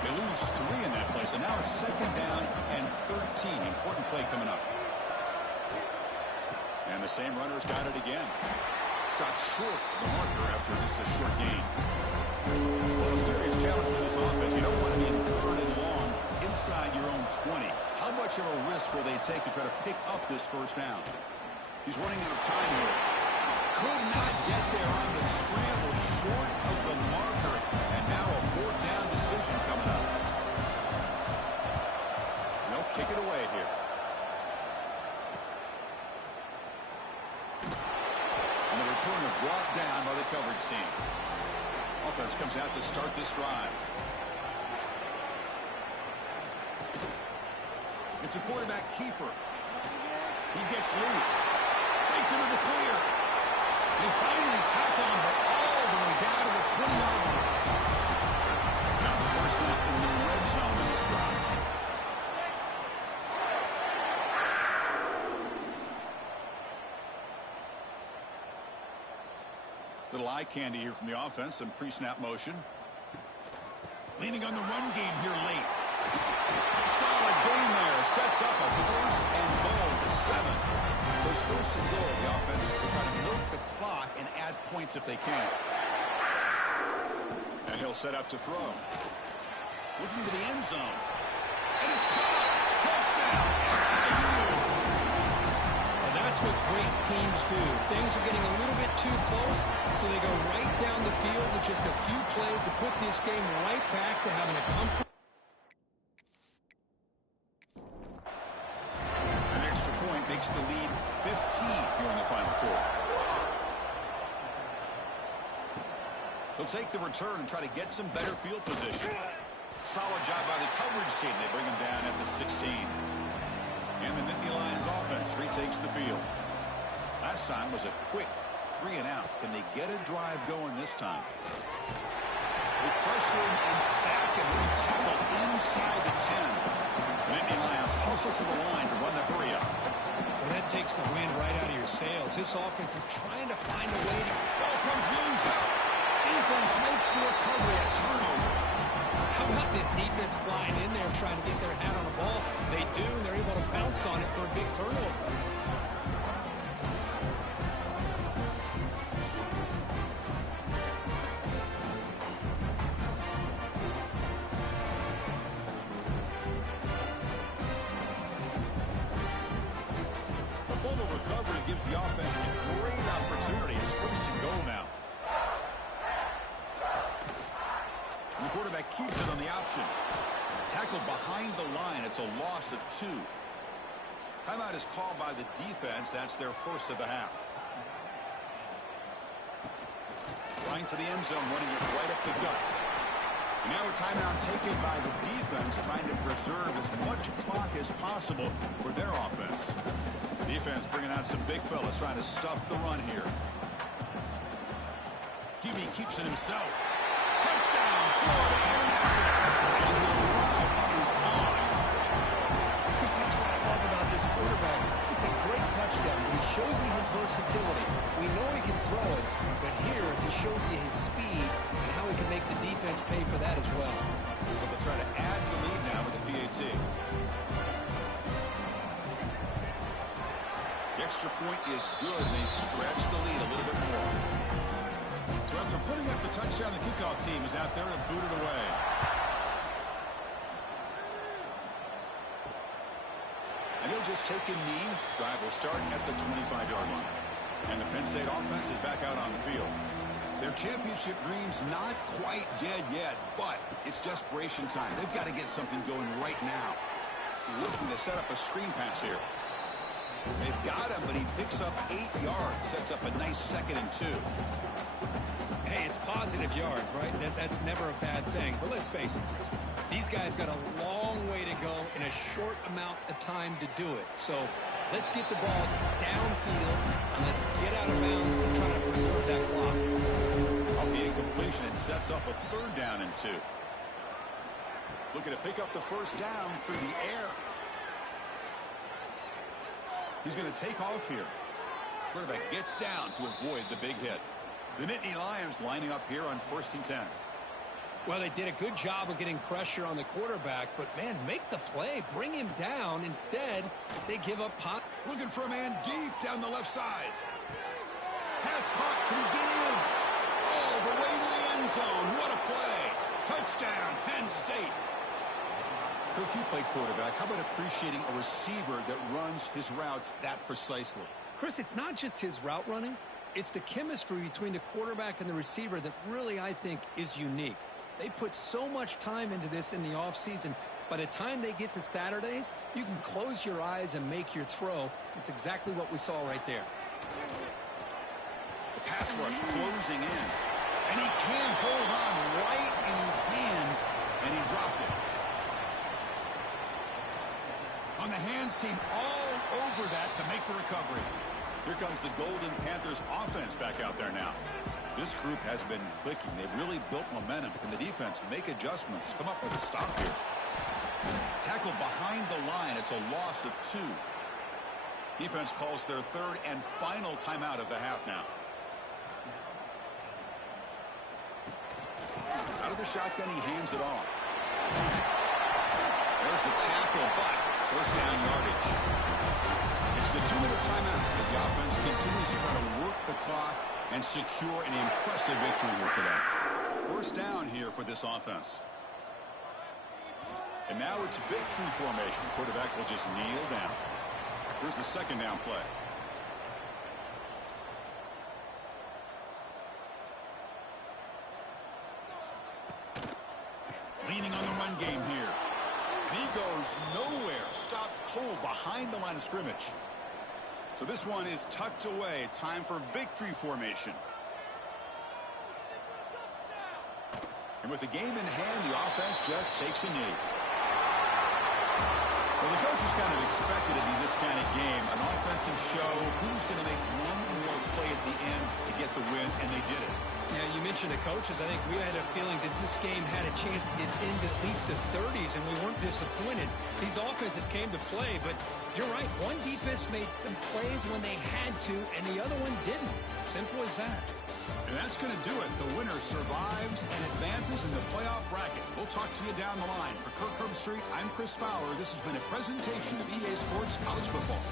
They lose 3 in that play, so now it's second down and 13. Important play coming up. And the same runner's got it again. Stopped short of the marker after just a short gain. Well, a serious challenge for this offense. You don't want to be in third and long inside your own 20. How much of a risk will they take to try to pick up this first down? He's running out of time here. Could not get there on the scramble, short of the marker. And now a fourth down decision coming up. And they'll kick it away here. And the returner brought down by the coverage team. Offense comes out to start this drive. It's a quarterback keeper. He gets loose. Breaks into the clear. They finally tackle him, but all the way down to the 20-yard line. Now the first snap in the red zone in this drive. Little eye candy here from the offense. Some pre-snap motion. Leaning on the run game here late. Solid gain there. Sets up a first and goal at the 7. So it's first and goal. The offense will try to milk the clock and add points if they can. And he'll set up to throw. Looking to the end zone. And it's caught. Touchdown. And that's what great teams do. Things are getting a little bit too close, so they go right down the field with just a few plays to put this game right back to having a comfortable. An extra point makes the lead 15 here in the final quarter. He'll take the return and try to get some better field position. Solid job by the coverage team. They bring him down at the 16. And the Nittany Lions offense retakes the field. Last time was a quick 3-and-out. Can they get a drive going this time? They pressure him and sack him. He tackled inside the 10. The Nittany Lions hustle to the line to run the hurry-up. Well, that takes the wind right out of your sails. This offense is trying to find a way to... Ball comes loose. Defense makes the recovery. A turnover. How about this defense flying in there trying to get their hat on the ball? They do, and they're able to pounce on it for a big turnover. The fumble recovery gives the offense a great opportunity. It's first and goal now. And the quarterback keeps it on the option. Tackled behind the line. It's a loss of 2. Timeout is called by the defense. That's their first of the half. Line for the end zone, running it right up the gut. Now a timeout taken by the defense, trying to preserve as much clock as possible for their offense. Defense bringing out some big fellas, trying to stuff the run here. Kiffin keeps it himself. Touchdown, Florida International. And the route is on. Because that's what I love about this quarterback. It's a great touchdown, but he shows you his versatility. We know he can throw it, but here he shows you his speed and how he can make the defense pay for that as well. But they'll try to add the lead now with the PAT. The extra point is good, and they stretch the lead a little bit more. So after putting up the touchdown, the kickoff team is out there to boot it away. And he'll just take a knee. Drive will start at the 25-yard line. And the Penn State offense is back out on the field. Their championship dreams not quite dead yet, but it's desperation time. They've got to get something going right now. Looking to set up a screen pass here. They've got him, but he picks up 8 yards. Sets up a nice 2nd and 2. Hey, it's positive yards, right? That's never a bad thing. But let's face it, Chris. These guys got a long way to go in a short amount of time to do it. So let's get the ball downfield, and let's get out of bounds to try to preserve that clock. Off the incompletion, it sets up a 3rd down and 2. Looking to pick up the 1st down through the air. He's going to take off here. Quarterback gets down to avoid the big hit. The Nittany Lions lining up here on 1st and 10. Well, they did a good job of getting pressure on the quarterback, but, man, make the play. Bring him down. Instead, they give up pot. Looking for a man deep down the left side. Pass caught. Can he get in? All the way to the end zone. What a play. Touchdown, Penn State. Coach, you play quarterback. How about appreciating a receiver that runs his routes that precisely? Chris, it's not just his route running. It's the chemistry between the quarterback and the receiver that really, I think, is unique. They put so much time into this in the offseason. By the time they get to Saturdays, you can close your eyes and make your throw. It's exactly what we saw right there. The pass rush closing in. And he can hold on right in his hands, and he dropped it. On the hands team all over that to make the recovery. Here comes the Golden Panthers offense back out there now. This group has been clicking. They've really built momentum. Can the defense make adjustments? Come up with a stop here. Tackle behind the line. It's a loss of 2. Defense calls their 3rd and final timeout of the half now. Out of the shotgun, he hands it off. There's the tackle, but 1st down yardage. It's the 2-minute timeout as the offense continues to try to work the clock and secure an impressive victory here today. 1st down here for this offense. And now it's victory formation. The quarterback will just kneel down. Here's the 2nd down play. Leaning on the run game here. And he goes nowhere. Stop cold behind the line of scrimmage. So this one is tucked away. Time for victory formation. And with the game in hand, the offense just takes a knee. Well, the coaches kind of expected it in this kind of game. An offensive show. Who's going to make one more play at the end to get the win? And they did it. Yeah, you mentioned the coaches. I think we had a feeling that this game had a chance to get into at least the 30s, and we weren't disappointed. These offenses came to play, but you're right. One defense made some plays when they had to, and the other one didn't. Simple as that. And that's going to do it. The winner survives and advances in the playoff bracket. We'll talk to you down the line. For Kirk Herbstreit, I'm Chris Fowler. This has been a presentation of EA Sports College Football.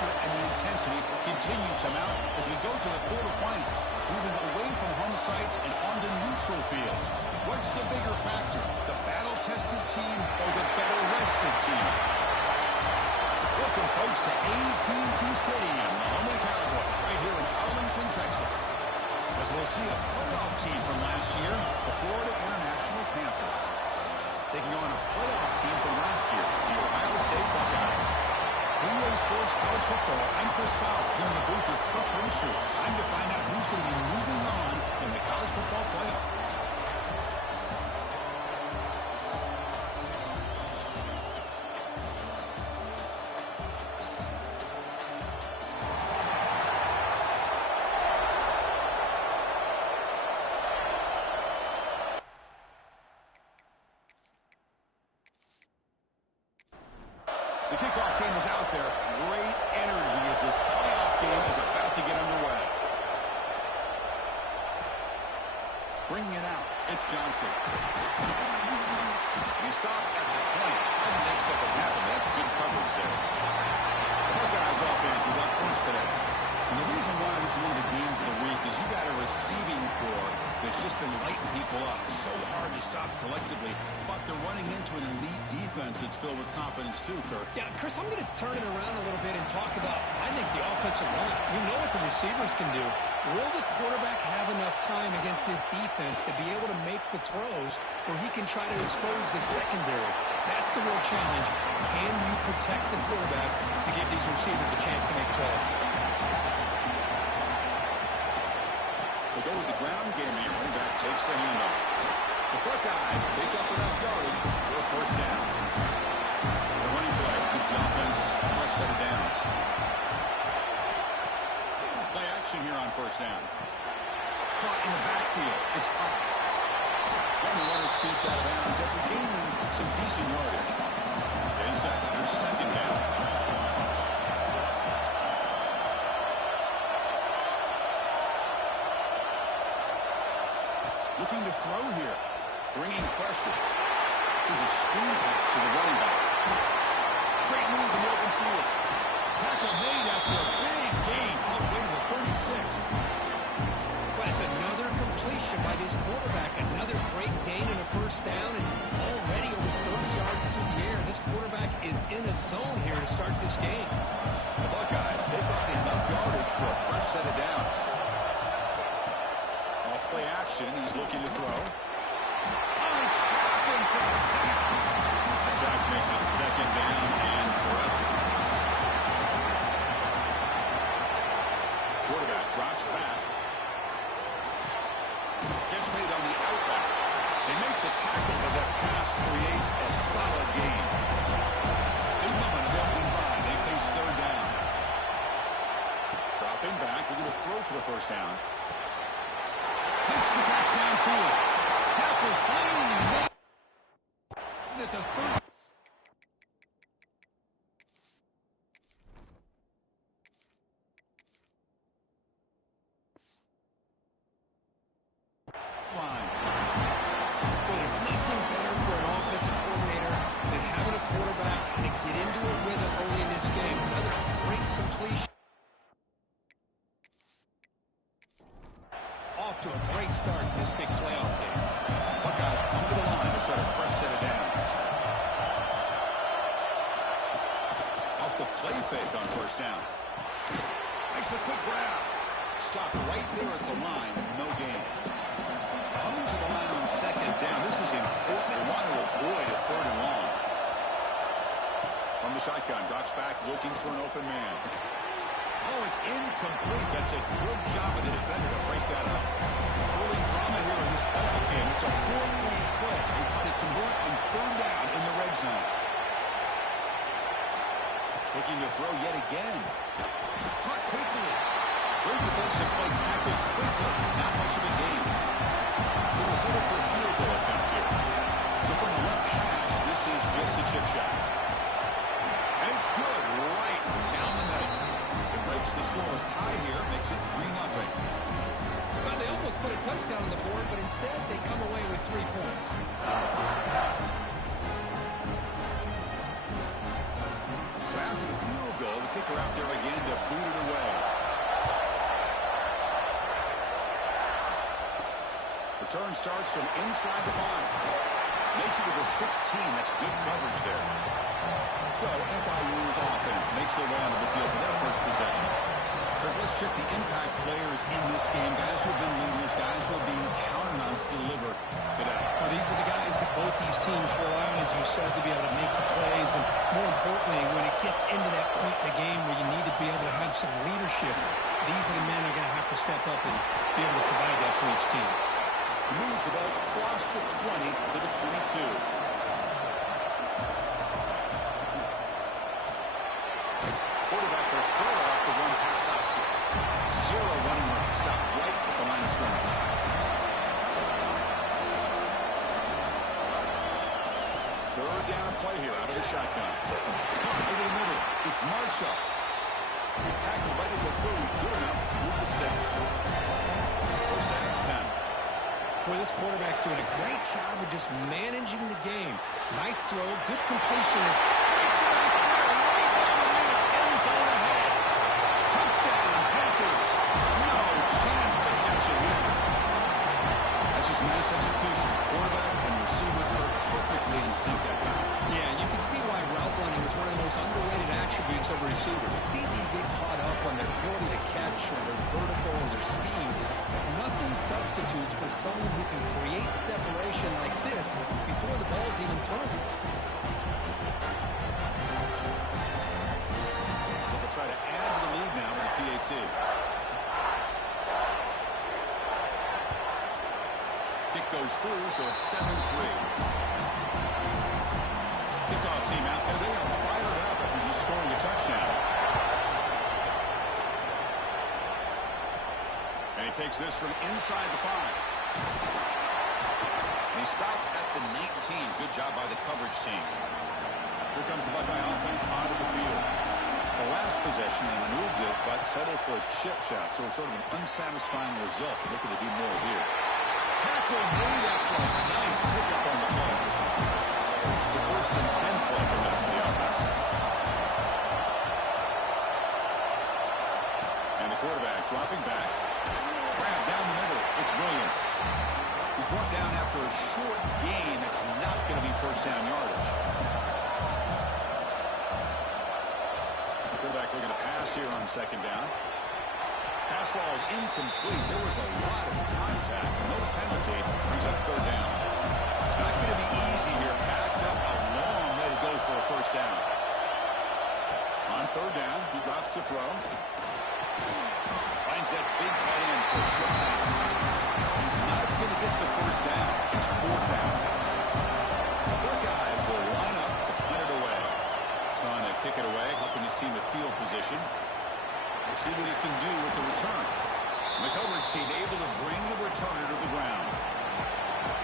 pressure and the intensity continue to mount as we go to the quarterfinals, moving away from home sites and onto neutral fields. What's the bigger factor, the battle-tested team or the better-rested team? Welcome, folks, to AT&T Stadium, the home of the Cowboys, right here in Arlington, Texas. As we'll see a playoff team from last year, the Florida International Panthers, taking on a playoff team from last year, the Ohio State Buckeyes. Three-way sports college football, I'm Chris Fowler here in the booth with Kirk Herbstreit. Time to find out who's going to be moving on in the college football playoff. The kickoff team is out there. Great energy as this playoff game is about to get underway. Bringing it out, it's Johnson. He stopped at the 20. Trying to make something happen. That's good coverage there. The Buckeyes offense is up first today. And the reason why this is one of the games of the week is you got a receiving core that's just been lighting people up. So hard to stop collectively, but they're running into an elite defense that's filled with confidence too, Kirk. Yeah, Chris, I'm going to turn it around a little bit and talk about, I think, the offensive line. We know what the receivers can do. Will the quarterback have enough time against this defense to be able to make the throws where he can try to expose the secondary? That's the real challenge. Can you protect the quarterback to give these receivers a chance to make plays? They go with the ground game here. Running back takes the handoff. The Buckeyes pick up enough yardage for a first down. The running play gives the offense a fresh set of downs. Play action here on first down. Caught in the backfield. It's Ott. And the runner scoots out of bounds after gaining some decent yardage. Getting set. There's second down. Looking to throw here. Bringing pressure. There's a screen pass to the running back. Great move in the open field. Tackle made after a big gain all the way to the 36. Well, it's another completion by this quarterback. Another great gain and a first down, and already over 30 yards through the air. This quarterback is in a zone here to start this game. The Buckeyes pick up enough yardage for a fresh set of downs. Play action. He's looking to throw. Oh, trapping for a sack. The sack makes it second down and forever. Quarterback drops back. Gets made on the outback. They make the tackle, but that pass creates a solid gain. Big moment of opening drive. They face third down. Dropping back. We're going to throw for the first down. Makes the catch downfield. Tackle flying at the third. Line. Well, there's nothing better for an offensive coordinator than having a quarterback kind of get into a rhythm early in this game. Another great completion. Off to a great start in this big playoff game. Buckeyes come to the line to start a fresh set of downs. Off the play fake on first down. Makes a quick grab. Stopped right there at the line. No gain. Coming to the line on second down. This is important. They want to avoid a third and long. From the shotgun. Drops back looking for an open man. Oh, it's incomplete. That's a good job of the defender to break that up. Early drama here in this playoff game. It's a 4-point play. They try to convert on third down in the red zone. Looking to throw yet again. Caught quickly. Great defensive play, tackled quickly. Not much of a gain. So we'll settle for a field goal, it sounds here. So from the left hash, this is just a chip shot. And it's good right down the middle. It breaks the scoreless tie here, makes it 3-0. Well, they almost put a touchdown on the board, but instead they come away with 3 points. So after the field goal, the kicker out there again booted away. Return starts from inside the 5. Makes it to the 16. That's good coverage there. So FIU's offense makes their way onto the field for their first possession. Kirk, let's check the impact players in this game. Guys who have been leaders, guys who are being counted on to deliver today. Well, these are the guys that both these teams rely on, as you said, to be able to make the plays. And more importantly, when it gets into that point in the game where you need to be able to have some leadership, these are the men who are going to have to step up and be able to provide that for each team. He moves the ball across the 20 to the 22. Quarterback will throw it off the one pass option. 0 running room. Stop right at the line of scrimmage. Third down play here out of the shotgun. Over the middle. It's Marshall. Tackled right at the 30. Good enough to move the sticks. First down at 10. Boy, this quarterback's doing a great job of just managing the game. Nice throw, good completion. Breaks into the clear right down the middle. End zone ahead. Touchdown, Panthers. No chance to catch it here. That's just nice execution. Quarterback and receiver are perfectly in sync that time. Yeah, you can see why route running is one of the most underrated attributes of a receiver. It's easy to get caught up on their ability to catch or their vertical or their speed. Nothing substitutes for someone who can create separation like this before the ball's even thrown. They'll try to add to the lead now with the PAT. Kick goes through, so it's 7-3. Kickoff team out there. They are fired up after just scoring a touchdown. And he takes this from inside the 5. And he stopped at the 19. Good job by the coverage team. Here comes the Buckeye offense onto the field. The last possession, they moved it, but settled for a chip shot. So it's sort of an unsatisfying result. They're looking to do more here. Tackle made after a nice pickup on the play. It's a 1st and 10 play for the offense. And the quarterback dropping back. Grab down the middle. It's Williams. He's brought down after a short gain that's not going to be first down yardage. The quarterback looking to pass here on 2nd down. Pass ball is incomplete. There was a lot of contact. No penalty. Brings up 3rd down. Not going to be easy here. Backed up a long way to go for a first down. On 3rd down, he drops to throw. Finds that big tight end for a short pass. He's not going to get the first down. It's 4th down. Buckeyes will line up to punt it away. Trying to kick it away, helping his team with field position. We'll see what he can do with the return. And the coverage team able to bring the returner to the ground.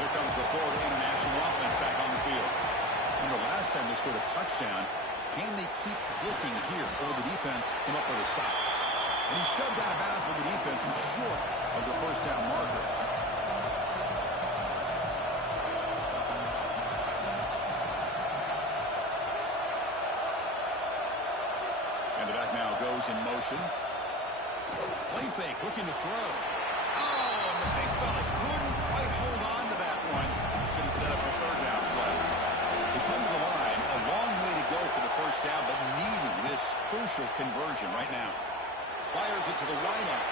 Here comes the Florida International offense back on the field. Remember last time they scored a touchdown. Can they keep clicking here, or the defense come up with a stop? And he shoved out of bounds with the defense and short of the first down marker. And the back now goes in motion. Play fake, looking to throw. Oh, and the big fella couldn't quite hold on to that one. Going to set up a 3rd down play. They come to the line, a long way to go for the first down, but needing this crucial conversion right now. Fires it to the right arm.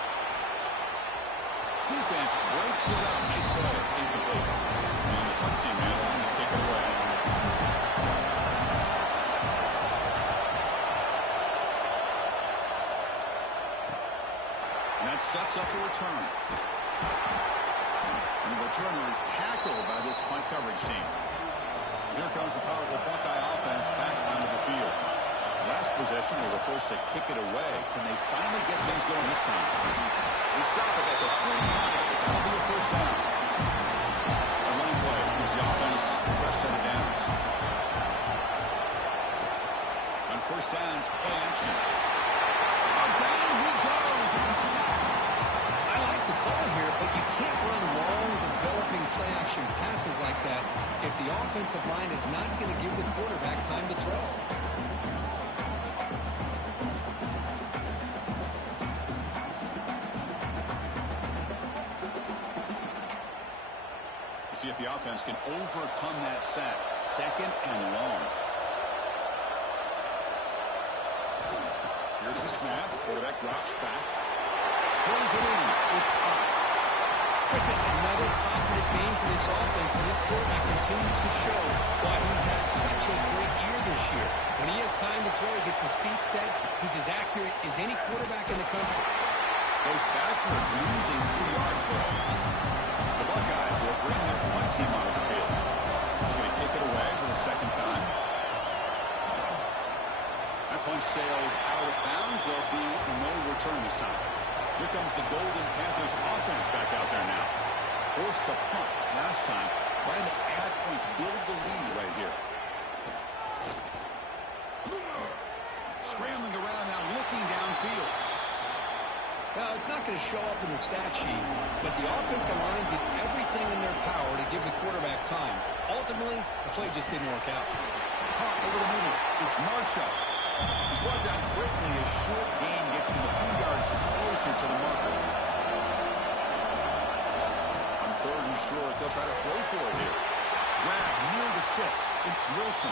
Defense breaks it up. Nice play. Incomplete. And the punt team man to kick it away. And that sets up the return. And the returner is tackled by this punt coverage team. Here comes the powerful Buckeye offense back onto the field. Last possession, they were forced to kick it away. Can they finally get things going this time? They stop it at the 49. That'll be a first down. A running play gives the offense a fresh set of downs. On first down, it's play action. Oh, down he goes. It's a sack. I like the call here, but you can't run long, developing play-action passes like that if the offensive line is not going to give the quarterback time to throw. See if the offense can overcome that sack. 2nd and long. Here's the snap. Quarterback drops back. Pulls it in. It's hot. Chris, it's another positive game for this offense, and this quarterback continues to show why he's had such a great year this year. When he has time to throw, he gets his feet set. He's as accurate as any quarterback in the country. Goes backwards, losing 3 yards there. The Buckeyes will bring their punt team onto the field. Going to kick it away for the 2nd time. That punt sails out of bounds. There'll be no return this time. Here comes the Golden Panthers offense back out there now. Forced to punt last time. Trying to add points, build the lead right here. Scrambling around now, looking downfield. Well, it's not going to show up in the stat sheet, but the offensive line did everything in their power to give the quarterback time. Ultimately, the play just didn't work out. Hawk over the middle. It's Marshall. He's brought down quickly. A short gain gets them a few yards closer to the marker. On 3rd and short, they'll try to throw for it here. Grab near the sticks. It's Wilson.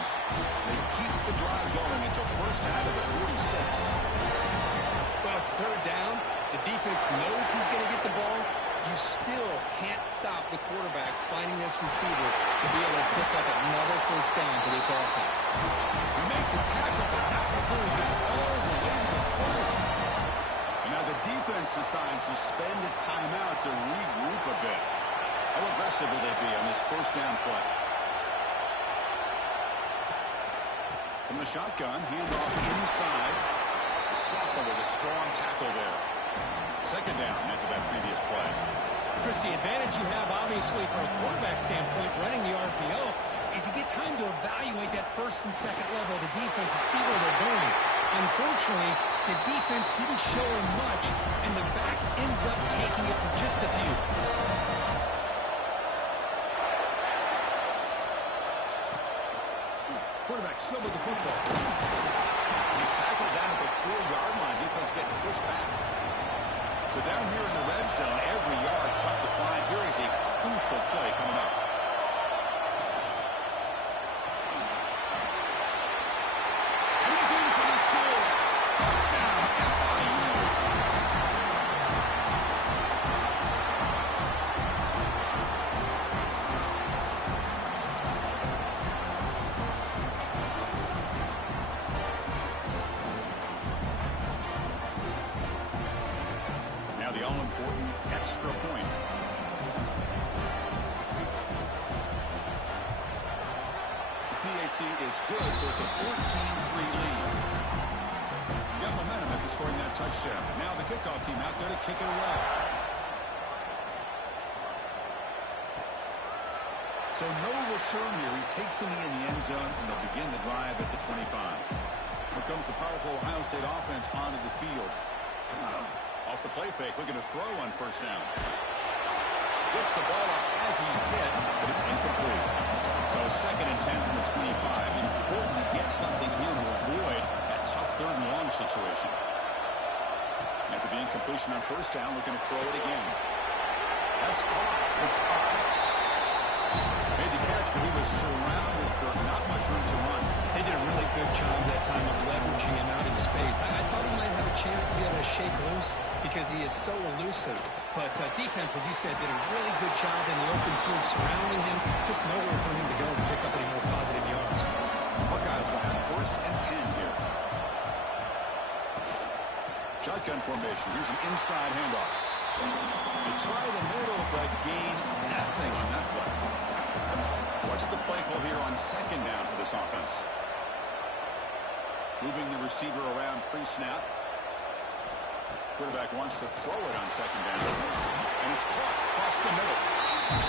They keep the drive going until first down at the 46. Well, it's 3rd down. The defense knows he's going to get the ball. You still can't stop the quarterback finding this receiver to be able to pick up another first down for this offense. We make the tackle, but not before he gets all the way to the 40. And now the defense decides to spend a timeout to regroup a bit. How aggressive will they be on this first down play? From the shotgun, handoff inside. The sophomore with a strong tackle there. 2nd down after that previous play. Chris, the advantage you have, obviously, from a quarterback standpoint, running the RPO, is you get time to evaluate that 1st and 2nd level of the defense and see where they're going. Unfortunately, the defense didn't show him much, and the back ends up taking it for just a few. Quarterback still with the football. He's tackled down at the 4-yard line. Defense getting pushed back. So down here in the red zone, every yard tough to find. Here is a crucial play coming up. And he's in for the score. Touchdown, FIU. The all-important extra point. The PAT is good, so it's a 14-3 lead. Got momentum after scoring that touchdown. Now the kickoff team out there to kick it away. So no return here. He takes him in the end zone, and they'll begin the drive at the 25. Here comes the powerful Ohio State offense onto the field. Off the play fake, looking to throw on first down. Gets the ball up as he's hit, but it's incomplete. So 2nd and 10 from the 25. Important to get something here to avoid that tough 3rd and long situation. After the incompletion on first down, looking to throw it again. That's caught. It's hot. Made the catch, but he was surrounded for not much room to run. They did a really good job that time of leveraging him out in space. I thought he might have a chance to be able to shake loose because he is so elusive. But defense, as you said, did a really good job in the open field surrounding him. Just nowhere for him to go to pick up any more positive yards. Buckeyes will have 1st and 10 here. Shotgun formation. Here's an inside handoff. They try the middle, but gain nothing on that play. What's the play call here on 2nd down for this offense? Moving the receiver around pre-snap. Quarterback wants to throw it on 2nd down. And it's caught across the middle.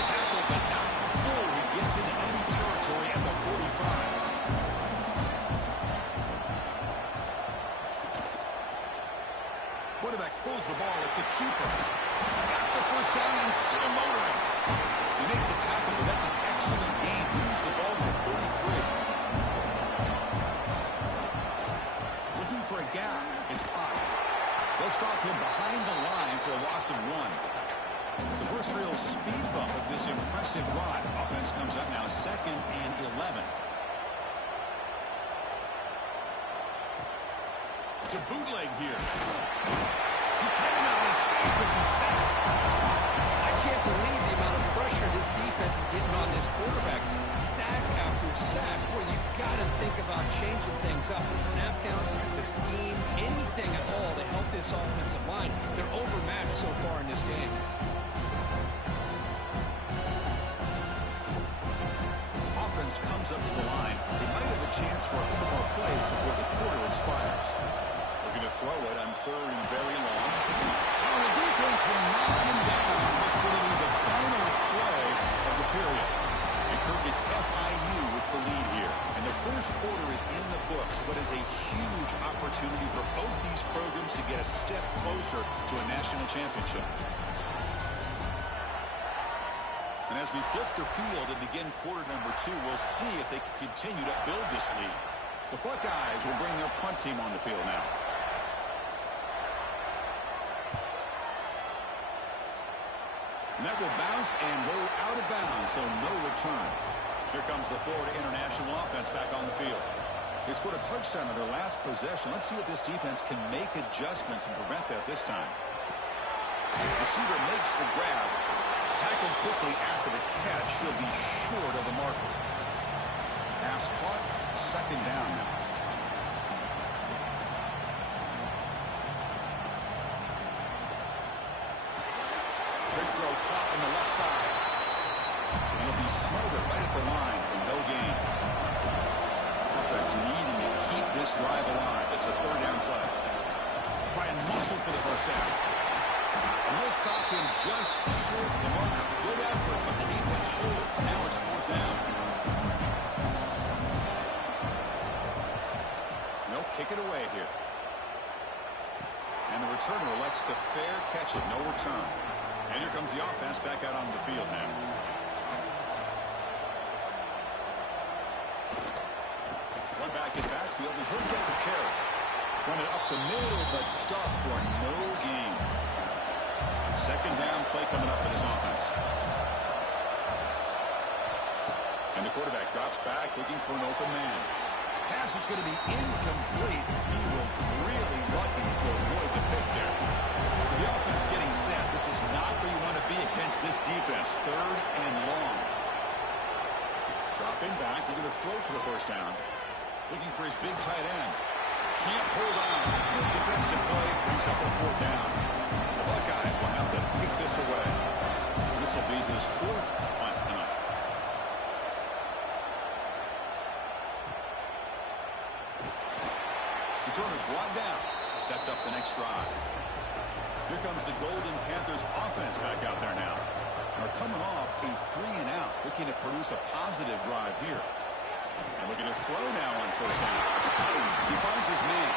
Tackled, but not before he gets into enemy territory at the 45. Quarterback pulls the ball. It's a keeper. Got the first down and still motoring. He made the tackle, but that's an excellent game. Moves the ball to the 33. Looking for a gap. It's Potts. They'll stop him behind the line for a loss of 1. The first real speed bump of this impressive drive. Offense comes up now 2nd and 11. To bootleg here. He cannot escape. It's a sack. I can't believe the amount of pressure this defense is getting on this quarterback. Sack after sack. Well, you got to think about changing things up. The snap count, the scheme, anything at all to help this offensive line. They're overmatched so far in this game. Offense comes up to the line. They might have a chance for a couple more plays before the quarter expires. Looking to throw it on 3rd and very long. Oh, the defense will knock him down. What's going to be the final play of the period. And Kirk gets FIU with the lead here. And the first quarter is in the books, but is a huge opportunity for both these programs to get a step closer to a national championship. And as we flip the field and begin quarter number 2, we'll see if they can continue to build this lead. The Buckeyes will bring their punt team on the field now. And that will bounce and roll out of bounds, so no return. Here comes the Florida International offense back on the field. They scored a touchdown on their last possession. Let's see if this defense can make adjustments and prevent that this time. Receiver makes the grab. Tackled quickly after the catch. She'll be short of the marker. Pass caught. 2nd down now. Big throw caught on the left side. And it'll be smothered right at the line for no gain. Offense needing to keep this drive alive. It's a 3rd down play. Try and muscle for the first down. And they'll stop him just short of the marker. Good effort, but the defense holds. Now it's 4th down. They'll kick it away here. And the returner elects to fair catch it. No return. And here comes the offense back out onto the field now. One back in backfield, and he'll get the carry. Run it up the middle, but stuffed for no gain. 2nd down play coming up for this offense. And the quarterback drops back, looking for an open man. Pass is going to be incomplete. He was really lucky to avoid the pick there. So the offense getting set. This is not where you want to be against this defense. 3rd and long. Dropping back, looking to throw for the first down. Looking for his big tight end. Can't hold on. Good defensive play, brings up a 4th down. The Buckeyes will have to kick this away. This will be his 4th punt tonight. Returner brought down. Sets up the next drive. Here comes the Golden Panthers offense back out there now. They're coming off a 3-and-out, looking to produce a positive drive here. And looking to throw now on 1st down. He finds his man.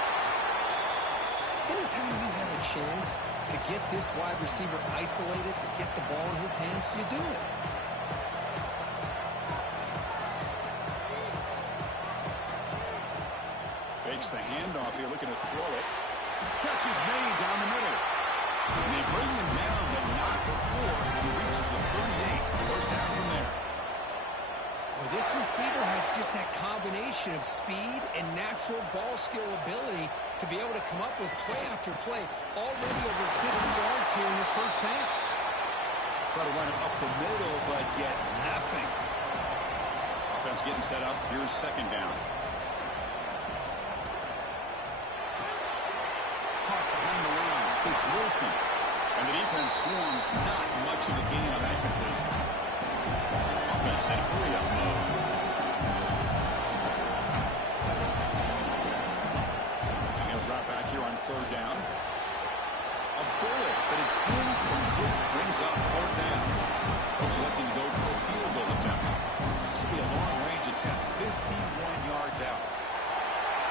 Anytime you have a chance to get this wide receiver isolated, to get the ball in his hands, you do it. Fakes the handoff here, looking to throw it. Catches May down the middle. And they bring him down, but not before he reaches the 38. 1st down from there. Well, this receiver has just that combination of speed and natural ball skill ability to be able to come up with play after play. Already over 50 yards here in this 1st half. Try to run it up the middle, but get nothing. Offense getting set up. Here's 2nd down. Caught behind the line. It's Wilson. And the defense swarms. Not much of a gain on that completion. Offense in hurry-up mode. And he'll drop back here on 3rd down. A bullet, but it's incomplete. Brings up 4th down. Coach electing to go for a field goal attempt. This will be a long-range attempt. 51 yards out.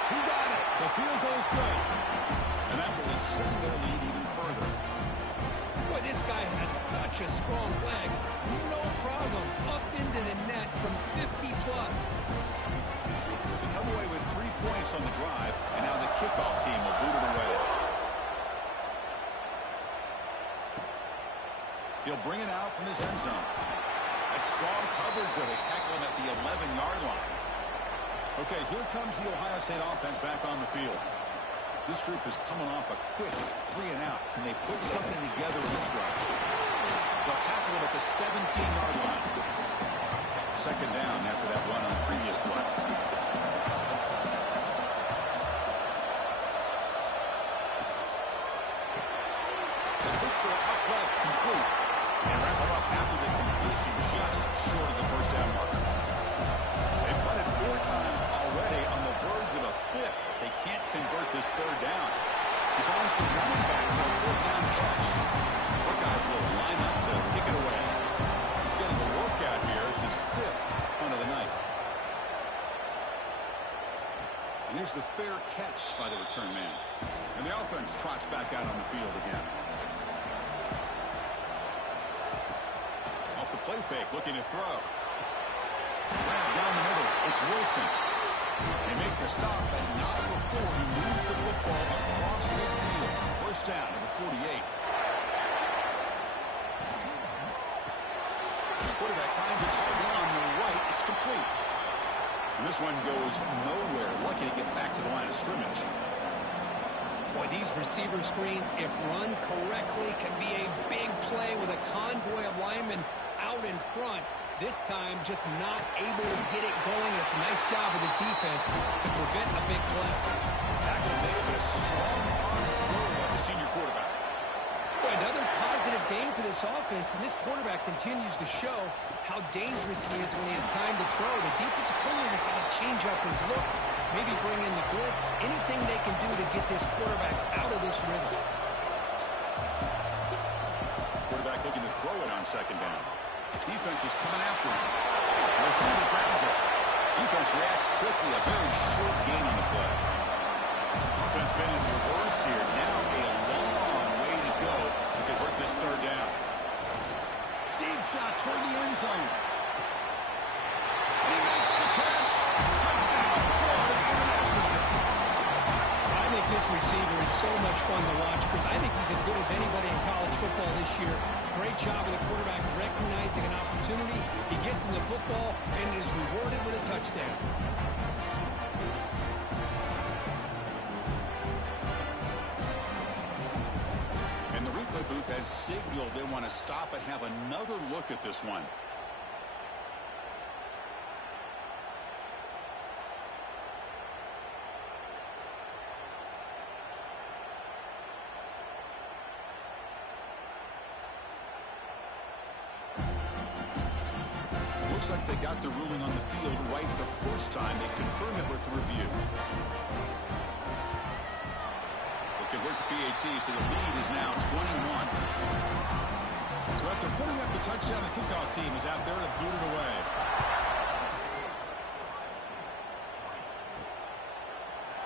He got it. The field goal's good. And that will extend their lead even further. Boy, this guy has such a strong leg. No problem. Up into the net from 50-plus. They come away with 3 points on the drive, and now the kickoff team will boot it away. He'll bring it out from his end zone. That's strong coverage there. They tackle him at the 11-yard line. Okay, here comes the Ohio State offense back on the field. This group is coming off a quick 3-and-out. Can they put something together in this run? They'll tackle him at the 17-yard line. Second down after that run on the previous play. The look for up left complete. And wrap him up after the completion just short of the first down marker. They've run it 4 times already on the verge of a 5th. They can't convert this third down. He finds the running back for a 4th down catch. Buckeyes will line up to kick it away. He's getting a workout here. It's his 5th punt of the night. And here's the fair catch by the return man. And the offense trots back out on the field again. Off the play fake, looking to throw. Down the middle, it's Wilson. They make the stop, but not before he moves the football across the field. First down to the 48. The quarterback finds a target on the right. It's complete. And this one goes nowhere. Lucky to get back to the line of scrimmage. Boy, these receiver screens, if run correctly, can be a big play with a convoy of linemen out in front. This time, just not able to get it going. It's a nice job of the defense to prevent a big play. Tackle made, but a strong arm throw by the senior quarterback. Boy, another positive game for this offense, and this quarterback continues to show how dangerous he is when he has time to throw. The defensive coordinator's got to change up his looks, maybe bring in the blitz, anything they can do to get this quarterback out of this rhythm. Quarterback looking to throw it on second down. Defense is coming after him. Receiver grabs it. Defense reacts quickly. A very short gain on the play. Offense been in reverse here. Now a long way to go to convert this third down. Deep shot toward the end zone. He makes the catch. Touchdown, Florida International. I think this receiver is so much fun to watch because I think he's as good as anybody in college football this year. Great job of the quarterback recognizing an opportunity. He gets him the football and is rewarded with a touchdown. And the replay booth has signaled they want to stop and have another look at this one. Looks like they got the ruling on the field right the first time. They confirm it with the review. They convert the PAT, so the lead is now 21. So after putting up the touchdown, the kickoff team is out there to boot it away.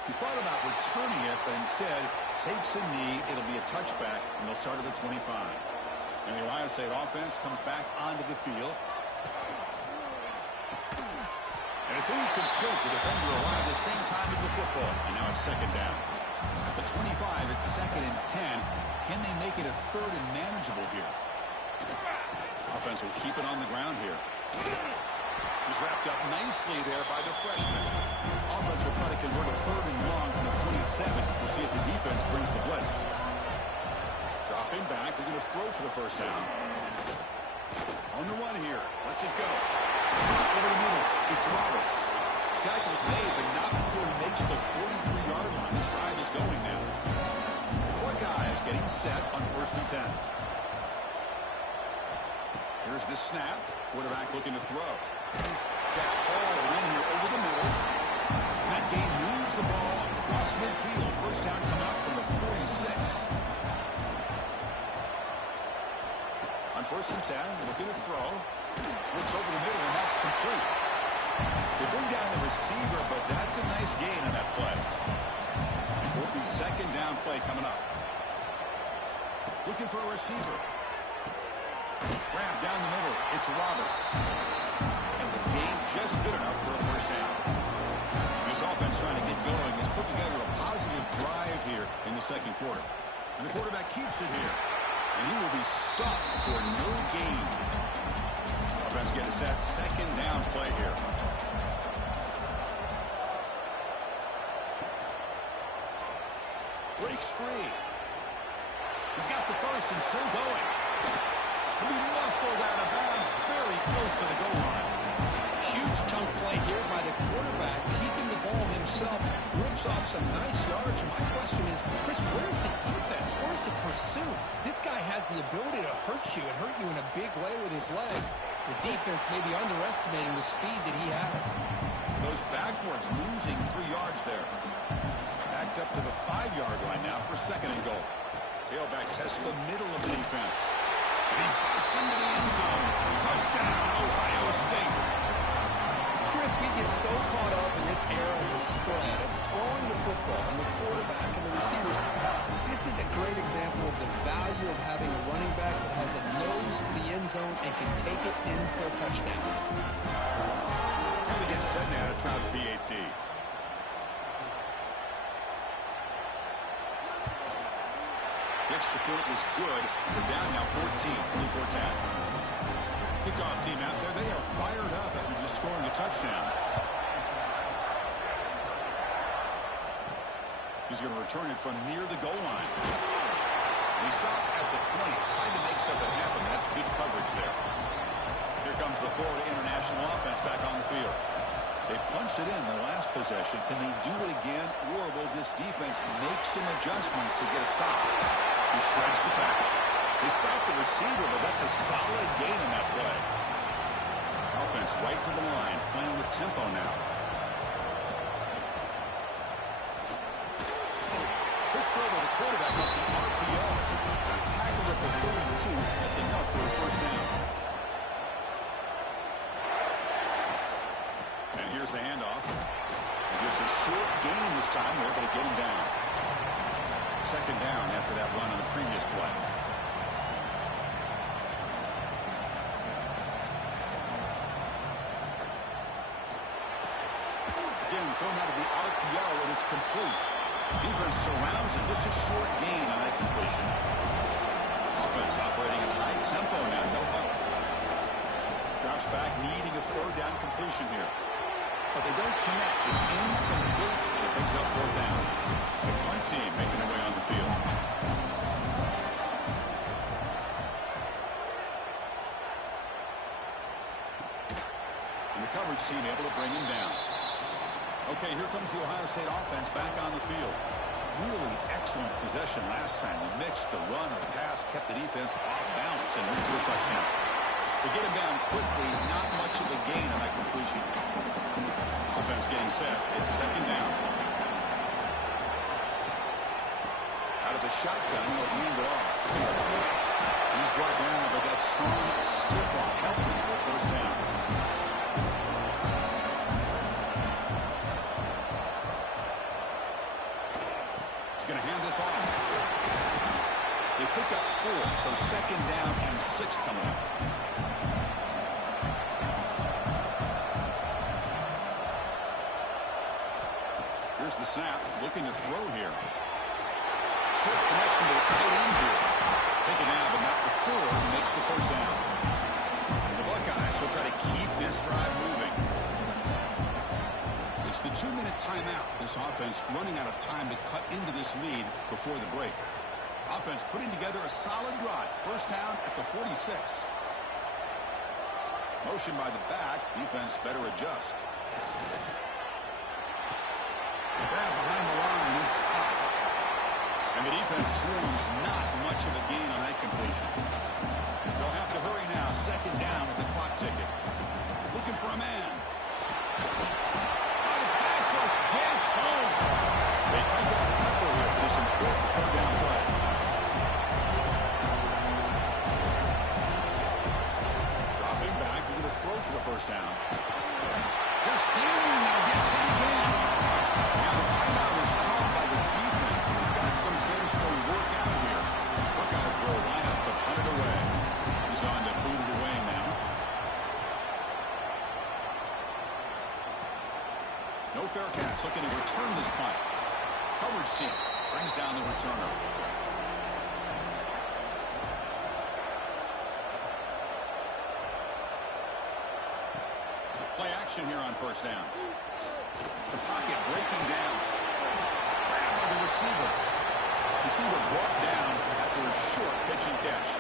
He thought about returning it, but instead takes a knee. It'll be a touchback, and they'll start at the 25. And the Ohio State offense comes back onto the field. And it's incomplete. The defender arrived at the same time as the football. And now it's second down. At the 25, it's 2nd and 10. Can they make it a 3rd and manageable here? Offense will keep it on the ground here. He's wrapped up nicely there by the freshman. Offense will try to convert a 3rd and long from the 27. We'll see if the defense brings the blitz. Dropping back. They're going to throw for the first down. On the run here. Let's it go. Over the middle, it's Roberts. Tackle's made, but not before he makes the 43-yard line. This drive is going now. Buckeyes getting set on 1st and 10. Here's the snap. Quarterback looking to throw. Catch hauled in here over the middle. That game moves the ball across midfield. First down coming up from the 46. On 1st and 10, looking to throw. Looks over the middle, and that's complete. They bring down the receiver, but that's a nice gain on that play. Important second down play coming up. Looking for a receiver. Grab down the middle. It's Roberts. And the gain just good enough for a first down. This offense trying to get going has put together a positive drive here in the second quarter. And the quarterback keeps it here. And he will be stuffed for no gain. Offense getting set. Second down play here. Breaks free. He's got the first and still going. He muscled out of bounds very close to the goal line. Huge chunk play here by the quarterback, keeping the ball himself, rips off some nice yards. My question is, Chris, where's the defense? Where's the pursuit? This guy has the ability to hurt you and hurt you in a big way with his legs. The defense may be underestimating the speed that he has. Goes backwards, losing 3 yards there. Backed up to the 5-yard line now for second and goal. Tailback tests the middle of the defense. And he busts into the end zone. Touchdown, Ohio State. Chris, we get so caught up in this era of the spread, of throwing the football, and the quarterback and the receivers. This is a great example of the value of having a running back that has a nose for the end zone and can take it in for a touchdown. Here they get set now to try the PAT. The extra point is good. They're down now 14, 24-10. Kickoff team out there. They are fired up after just scoring a touchdown. He's going to return it from near the goal line. He stopped at the 20, trying to make something happen. That's good coverage there. Here comes the Florida International offense back on the field. They punched it in their last possession. Can they do it again, or will this defense make some adjustments to get a stop? He shreds the tackle. They stopped the receiver, but that's a solid gain on that play. Offense right to the line, playing with tempo now. Quick throw by the quarterback off the RPO. Tackled at the 32. That's enough for a first down. And here's the handoff. Just a short gain this time. They're able to get him down. Second down after that run on the previous play. Again, thrown out of the RPO, and it's complete. Defense surrounds him. Just a short gain on that completion. Offense operating at high tempo now. No huddle. Drops back, needing a third down completion here. But they don't connect. It's incomplete, and it brings up fourth down. The punt team making their way on the field. And the coverage team able to bring him down. Okay, here comes the Ohio State offense back on the field. Really excellent possession last time. They mixed the run or pass, kept the defense off balance, and went to a touchdown. They get him down quickly, not much of a gain on that completion. Offense getting set. It's second down. Out of the shotgun, he'll hand it off. He's brought down, but that strong stiff arm helped him for a first down. He's going to hand this off. They pick up 4, so second down and 6 coming up. Here's the snap, looking to throw here. Short connection to the tight end here. Taken out, but not before he makes the first down. And the Buckeyes will try to keep this drive moving. It's the 2-minute timeout. This offense running out of time to cut into this lead before the break. Offense putting together a solid drive. First down at the 46. Motion by the back. Defense better adjust. Grab behind the line in spots. And the defense swarms. Not much of a gain on that completion. They'll have to hurry now. Second down with the clock ticking. Looking for a man. The pass rush gets home. They crank up the tempo here for this important third down play. Dropping back. We're going to throw for the first down. They're standing now. Gets hit again. Now the timeout is called by the defense. We've got some things to work out here. Buckeyes will line up to punt it away. He's on to boot it away now. No fair catch. Looking to return this punt. Coverage team brings down the returner. Play action here on first down. The pocket breaking down. Grabbed by the receiver. Receiver brought down after a short pitch and catch.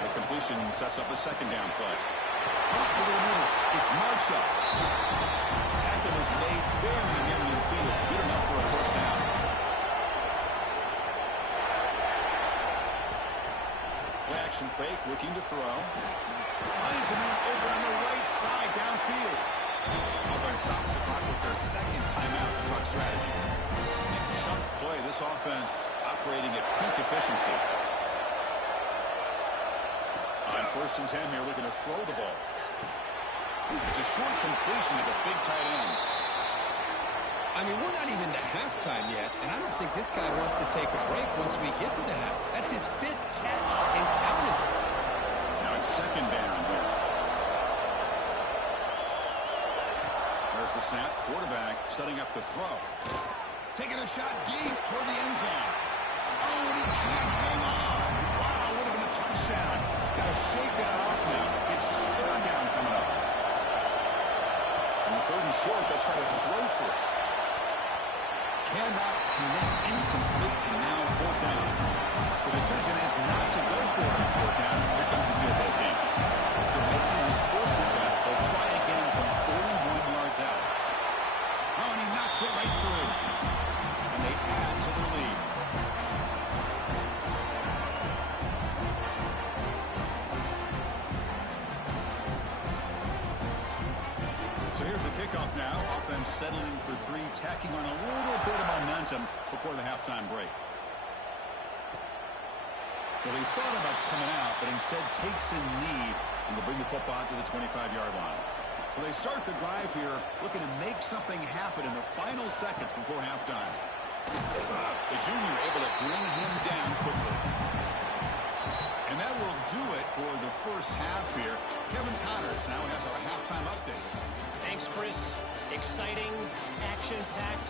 The completion sets up a second down play. Up over the middle. It's march up. Tackle is made very near midfield. Good enough for a first down. Play action fake, looking to throw. Lines him out over on the right side downfield. Offense stops the clock with their second timeout to talk strategy. Chunk play, this offense operating at peak efficiency. On first and 10 here, looking to throw the ball. It's a short completion to the big tight end. I mean, we're not even to halftime yet, and I don't think this guy wants to take a break once we get to the half. That's his 5th catch and counting. Now it's second down here. There's the snap. Quarterback setting up the throw. Taking a shot deep toward the end zone. Oh, and he can't hang on. Wow, would have been a touchdown. Got to shake that off now. It's third down coming up. And the third and short, they'll try to throw for it. Cannot connect, incomplete, and now fourth down. The decision is not to go for it on fourth down. Here comes the field goal team. After making his first attempt, they'll try again from 41 yards out. Oh, and he knocks it right through. And they add to the lead. So here's the kickoff now. Offense settling for 3, tacking on a little bit of momentum before the halftime break. Well, he thought about coming out, but instead takes a knee and will bring the football to the 25-yard line. So they start the drive here, looking to make something happen in the final seconds before halftime. The junior able to bring him down quickly. And that will do it for the first half here. Kevin Connors now has our halftime update. Thanks, Chris. Exciting, action-packed,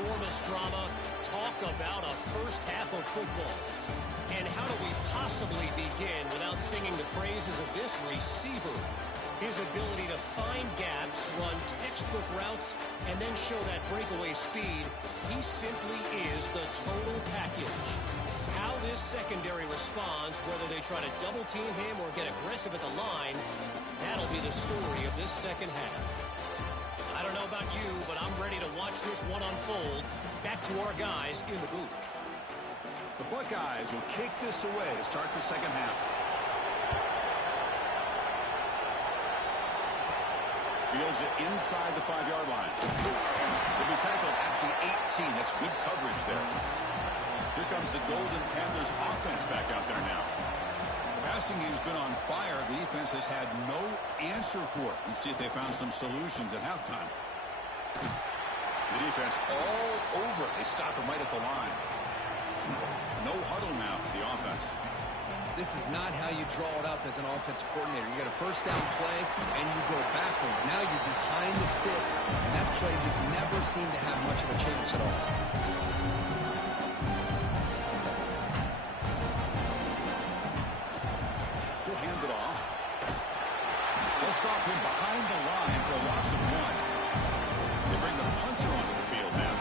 enormous drama. Talk about a first half of football. And how do we possibly begin without singing the praises of this receiver? His ability to find gaps, run textbook routes, and then show that breakaway speed. He simply is the total package. How this secondary responds, whether they try to double-team him or get aggressive at the line, that'll be the story of this second half. I don't know about you, but I'm ready to watch this one unfold. Back to our guys in the booth. The Buckeyes will kick this away to start the second half. Fields it inside the 5-yard line. He'll be tackled at the 18. That's good coverage there. Here comes the Golden Panthers offense back out there now. The passing game's been on fire. The defense has had no answer for it. Let's see if they found some solutions at halftime. The defense all over it. They stop him right at the line. No huddle now for the offense. This is not how you draw it up as an offensive coordinator. You get a first down play, and you go backwards. Now you're behind the sticks, and that play just never seemed to have much of a chance at all. He'll hand it off. They'll stop him behind the line for a loss of 1. They bring the punter onto the field now.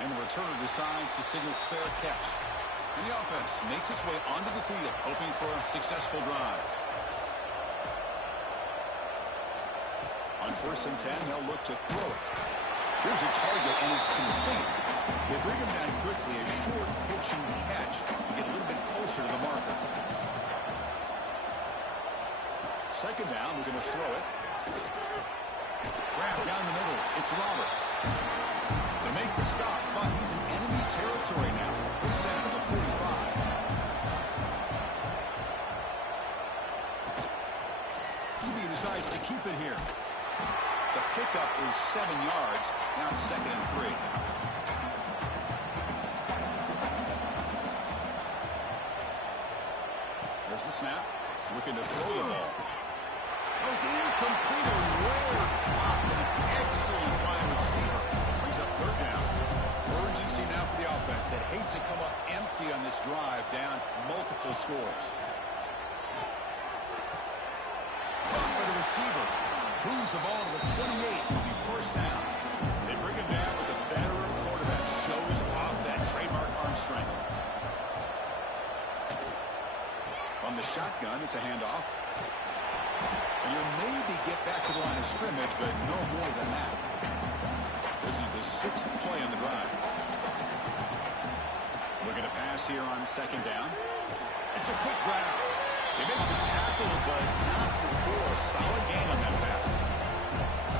And the returner decides to signal fair catch. And the offense makes its way onto the field, hoping for a successful drive. On first and 10, they'll look to throw it. Here's a target, and it's complete. They bring him down quickly, a short pitch and catch to get a little bit closer to the marker. Second down, we're going to throw it. Grab down the middle. It's Roberts. To make the stop, but he's in enemy territory now. First down to the 45. He decides to keep it here. The pickup is 7 yards. Now it's second and 3. There's the snap. Looking to throw the ball. Oh, it's incomplete. A rare drop and an excellent wide receiver. Brings up third down. Urgency now for the offense that hate to come up empty on this drive. scores. Caught by the receiver. Moves the ball to the 28. It'll be first down. They bring him down with a veteran quarterback. Shows off that trademark arm strength. From the shotgun, it's a handoff. And you'll maybe get back to the line of scrimmage, but no more than that. This is the 6th play on the drive. Looking to pass here on second down. It's a quick grab. They make the tackle, but not before a solid gain on that pass.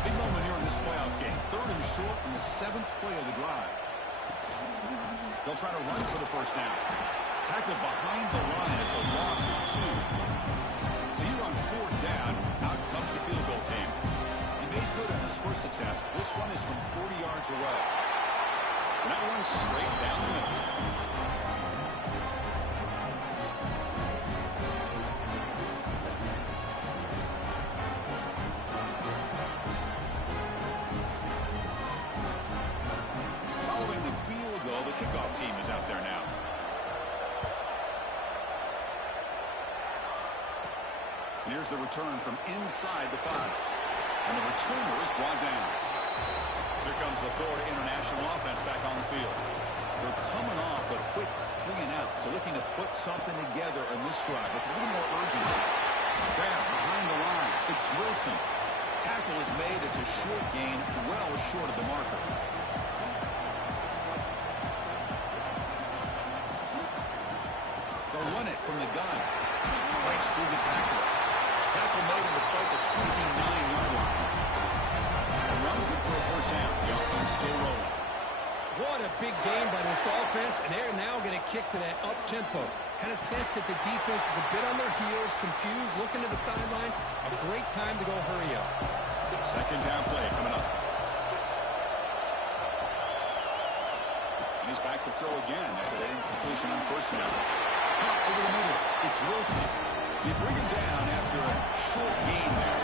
Big moment here in this playoff game. 3rd and short in the 7th play of the drive. They'll try to run for the first down. Tackled behind the line. It's a loss of 2. So here on 4th down, out comes the field goal team. He made good on his first attempt. This one is from 40 yards away. And that one straight down the middle. Following the field goal, the kickoff team is out there now. And here's the return from inside the 5. And the returner is brought down. Here comes the Florida International offense back on the field. They're coming off a quick 3-and-out, so looking to put something together in this drive with a little more urgency. Grab behind the line. It's Wilson. Tackle is made. It's a short gain, well short of the marker. They'll run it from the gun. Breaks through the tackle. Tackle made him to play the 29-yard line. A run good for a first down. The offense still rolling. What a big game by this offense, and they're now going to kick to that up-tempo. Kind of sense that the defense is a bit on their heels, confused, looking to the sidelines. A great time to go hurry up. Second down play coming up. He's back to throw again after that incompletion on first down. Caught over the middle. It's Wilson. You bring him down after a short gain there.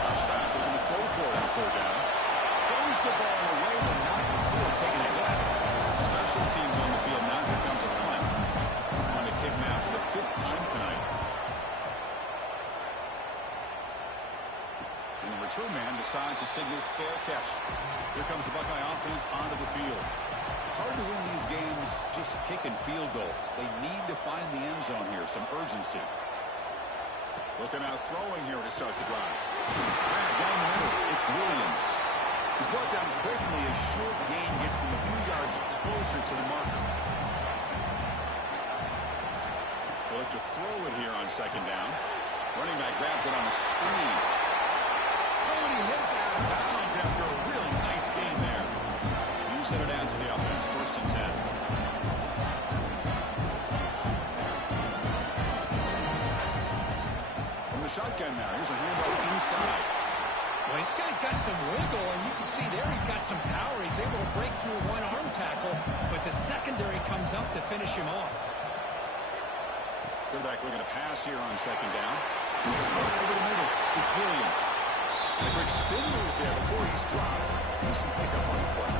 Comes back looking to throw for it on 3rd down. Throws the ball away, but not before taking it back. Special teams on the field now. Here comes a run. On to kick now for the 5th time tonight. And the return man decides to signal fair catch. Here comes the Buckeye offense onto the field. It's hard to win these games just kicking field goals. They need to find the end zone here, some urgency. Looking out throwing here to start the drive. Grab down the middle. It's Williams. He's brought down quickly. A short gain gets them a few yards closer to the marker. They'll look to throw it here on second down. Running back grabs it on a screen. Oh, and he hits out of bounds after a really nice gain there. You set it down to the offense, 1st and 10. From the shotgun now, here's a handoff inside. Well, this guy's got some wiggle, and you can see there he's got some power. He's able to break through one arm tackle, but the secondary comes up to finish him off. Quarterback looking to pass here on second down. Over the middle, it's Williams. And a quick spin move there before he's dropped. Decent pickup on the play.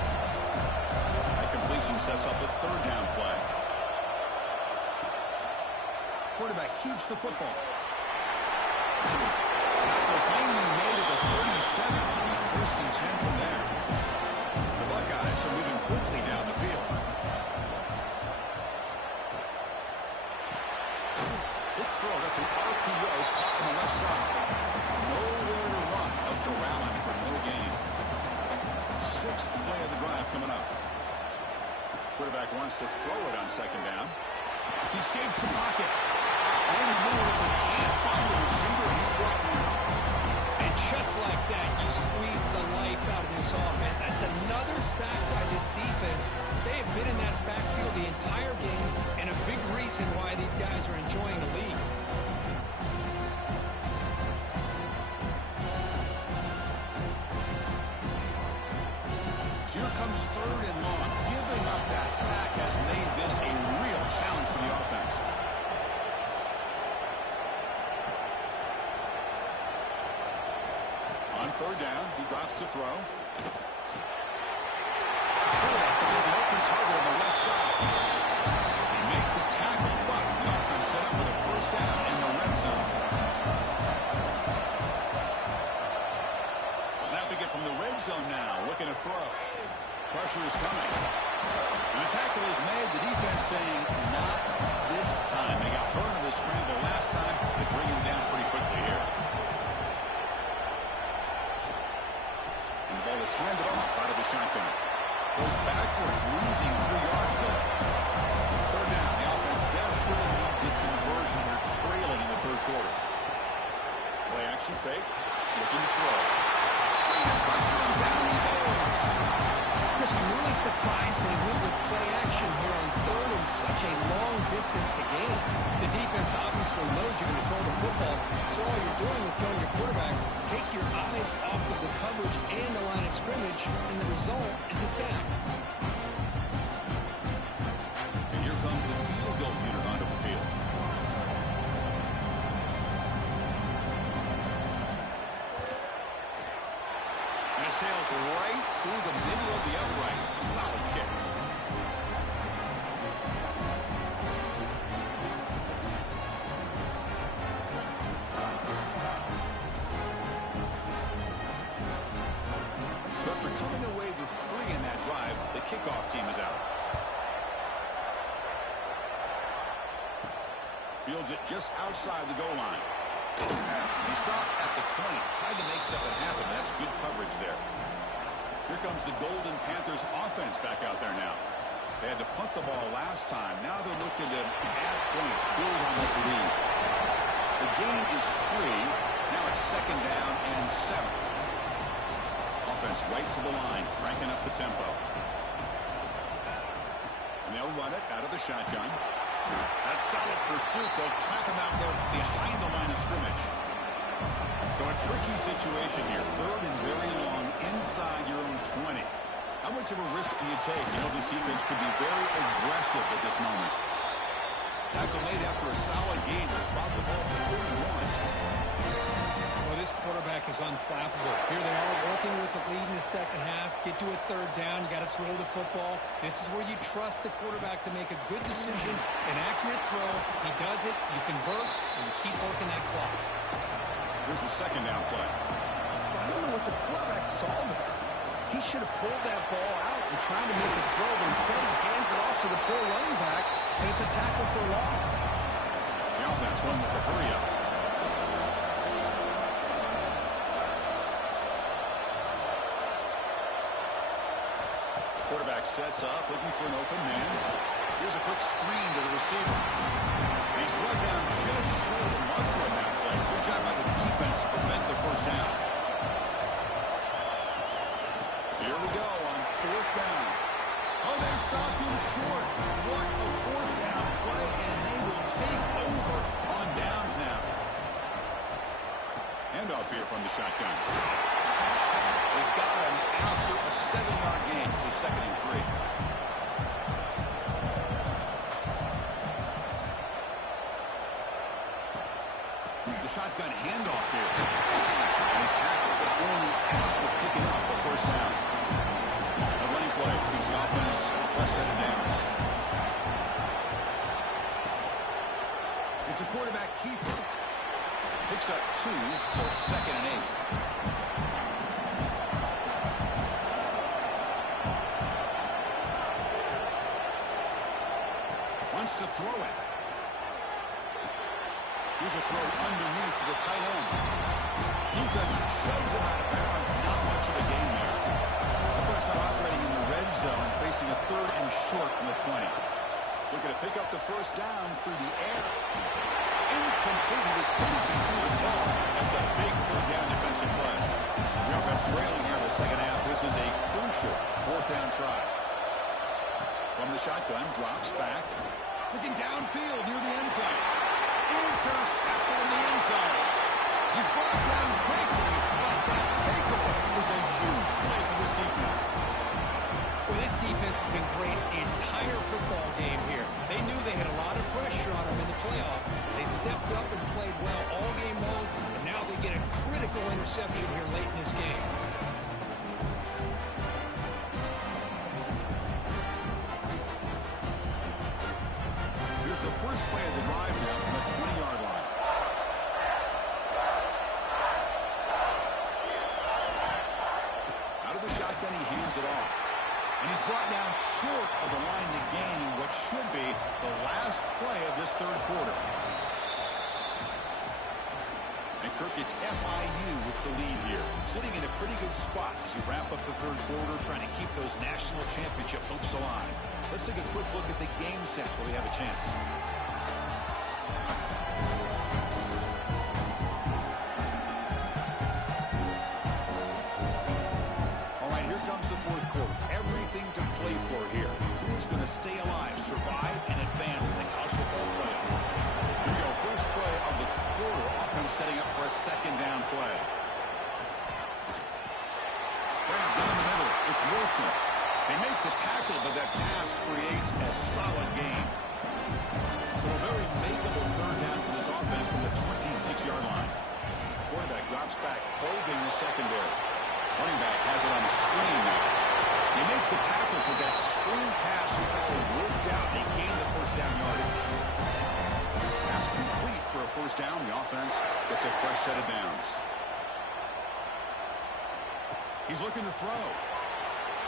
That completion sets up a 3rd down play. Quarterback keeps the football. Tackle finally made at the 37. 1st and 10 from there. The Buckeyes are moving quickly down the field. Big throw. That's an RPO caught on the left side. Nowhere to run. Up to Rowland for no gain. 6th play of the drive coming up. Quarterback wants to throw it on second down. He escapes the pocket. In the middle of it, can't find a receiver, and he's brought down. And just like that, you squeeze the life out of this offense. That's another sack by this defense. They have been in that backfield the entire game, and a big reason why these guys are enjoying the lead. So here comes 3rd and long. Giving up that sack has made this a real challenge for the offense. On 3rd down, he drops to throw. Quarterback finds an open target on the left was coming. And the tackle is made. The defense saying, not this time. They got burned in the scramble last time. They bring him down pretty quickly here. And the ball is handed off out of the shotgun. Goes backwards, losing 3 yards there. Third down. The offense desperately needs a conversion. They're trailing in the third quarter. Play action fake. Looking to throw. Under pressure, and down he goes. Chris, I'm really surprised they went with play action here on third and such a long distance to gain. The defense obviously knows you're going to throw the football, so all you're doing is telling your quarterback, take your eyes off of the coverage and the line of scrimmage, and the result is a sack. And here comes the field goal unit onto the field. And it sails right through the middle of the uprights. Solid kick. So after coming away with 3 in that drive, the kickoff team is out. Fields it just outside the goal line. He stopped at the 20. Tried to make something happen. That's good coverage there. Here comes the Golden Panthers offense back out there now. They had to punt the ball last time. Now they're looking to add points, build on this lead. The gain is 3. Now it's 2nd down and 7. Offense right to the line, cranking up the tempo. And they'll run it out of the shotgun. That's solid pursuit. They'll track him out there behind the line of scrimmage. So a tricky situation here. 3rd and very long inside your own 20. How much of a risk do you take? You know, this defense could be very aggressive at this moment. Tackle made after a solid gain to spot the ball for 31. Well, this quarterback is unflappable. Here they are working with the lead in the second half. Get to a 3rd down. You got to throw the football. This is where you trust the quarterback to make a good decision, an accurate throw. He does it, you convert, and you keep working that clock. Here's the 2nd down play. I don't know what the quarterback saw there. He should have pulled that ball out and tried to make a throw, but instead he hands it off to the poor running back, and it's a tackle for loss. The offense going with the hurry up. Quarterback sets up, looking for an open man. Here's a quick screen to the receiver. He's brought down just short of the marker on that play. Good job by the defense to prevent the 1st down. Here we go on 4th down. Oh, they've stopped him short. What a 4th down play, and they will take over on downs now. Handoff here from the shotgun. They've got him after a 7-yard gain, so 2nd and 3. The shotgun handoff here. And he's tackled, but only after picking up the 1st down. A running play keeps the offense fresh set of downs. It's a quarterback keeper. Picks up 2, so it's 2nd and 8. Wants to throw it. Here's a throw underneath to the tight end. Defense shoves him out of bounds. Not much of a gain there. Offense now operating in the red zone, facing a 3rd and short from the 20. Looking to pick up the 1st down through the air. Incomplete. He was easy through the ball. That's a big 3rd down defensive play. The offense trailing here in the second half. This is a crucial 4th down try. From the shotgun, drops back. Looking downfield near the end zone. Intercepted in the end zone. He's brought down quickly, but that takeaway was a huge play for this defense. Well, this defense has been great the entire football game here. They knew they had a lot of pressure on them in the playoff. They stepped up and played well all game long, and now they get a critical interception here late in this game. Here's the first play of the drive now from the 20-yard line. Out of the shotgun, he hands it off. And he's brought down short of the line to gain what should be the last play of this third quarter. And Kirk, it's FIU with the lead here, sitting in a pretty good spot as you wrap up the third quarter, trying to keep those national championship hopes alive. Let's take a quick look at the game sense where we have a chance. All right, here comes the fourth quarter. Everything to play for here. Who's going to stay alive, survive, and advance in the college football playoff? Here we go, first play of the quarter. Offense setting up for a second down play. Down the middle, it's Wilson. They make the tackle, but that pass creates a solid gain. So a very makeable third down for this offense from the 26-yard line. Quarterback drops back, holding the secondary. Running back has it on the screen now. They make the tackle for that screen pass all worked out. They gain the first down yardage. Pass complete for a first down. The offense gets a fresh set of downs. He's looking to throw.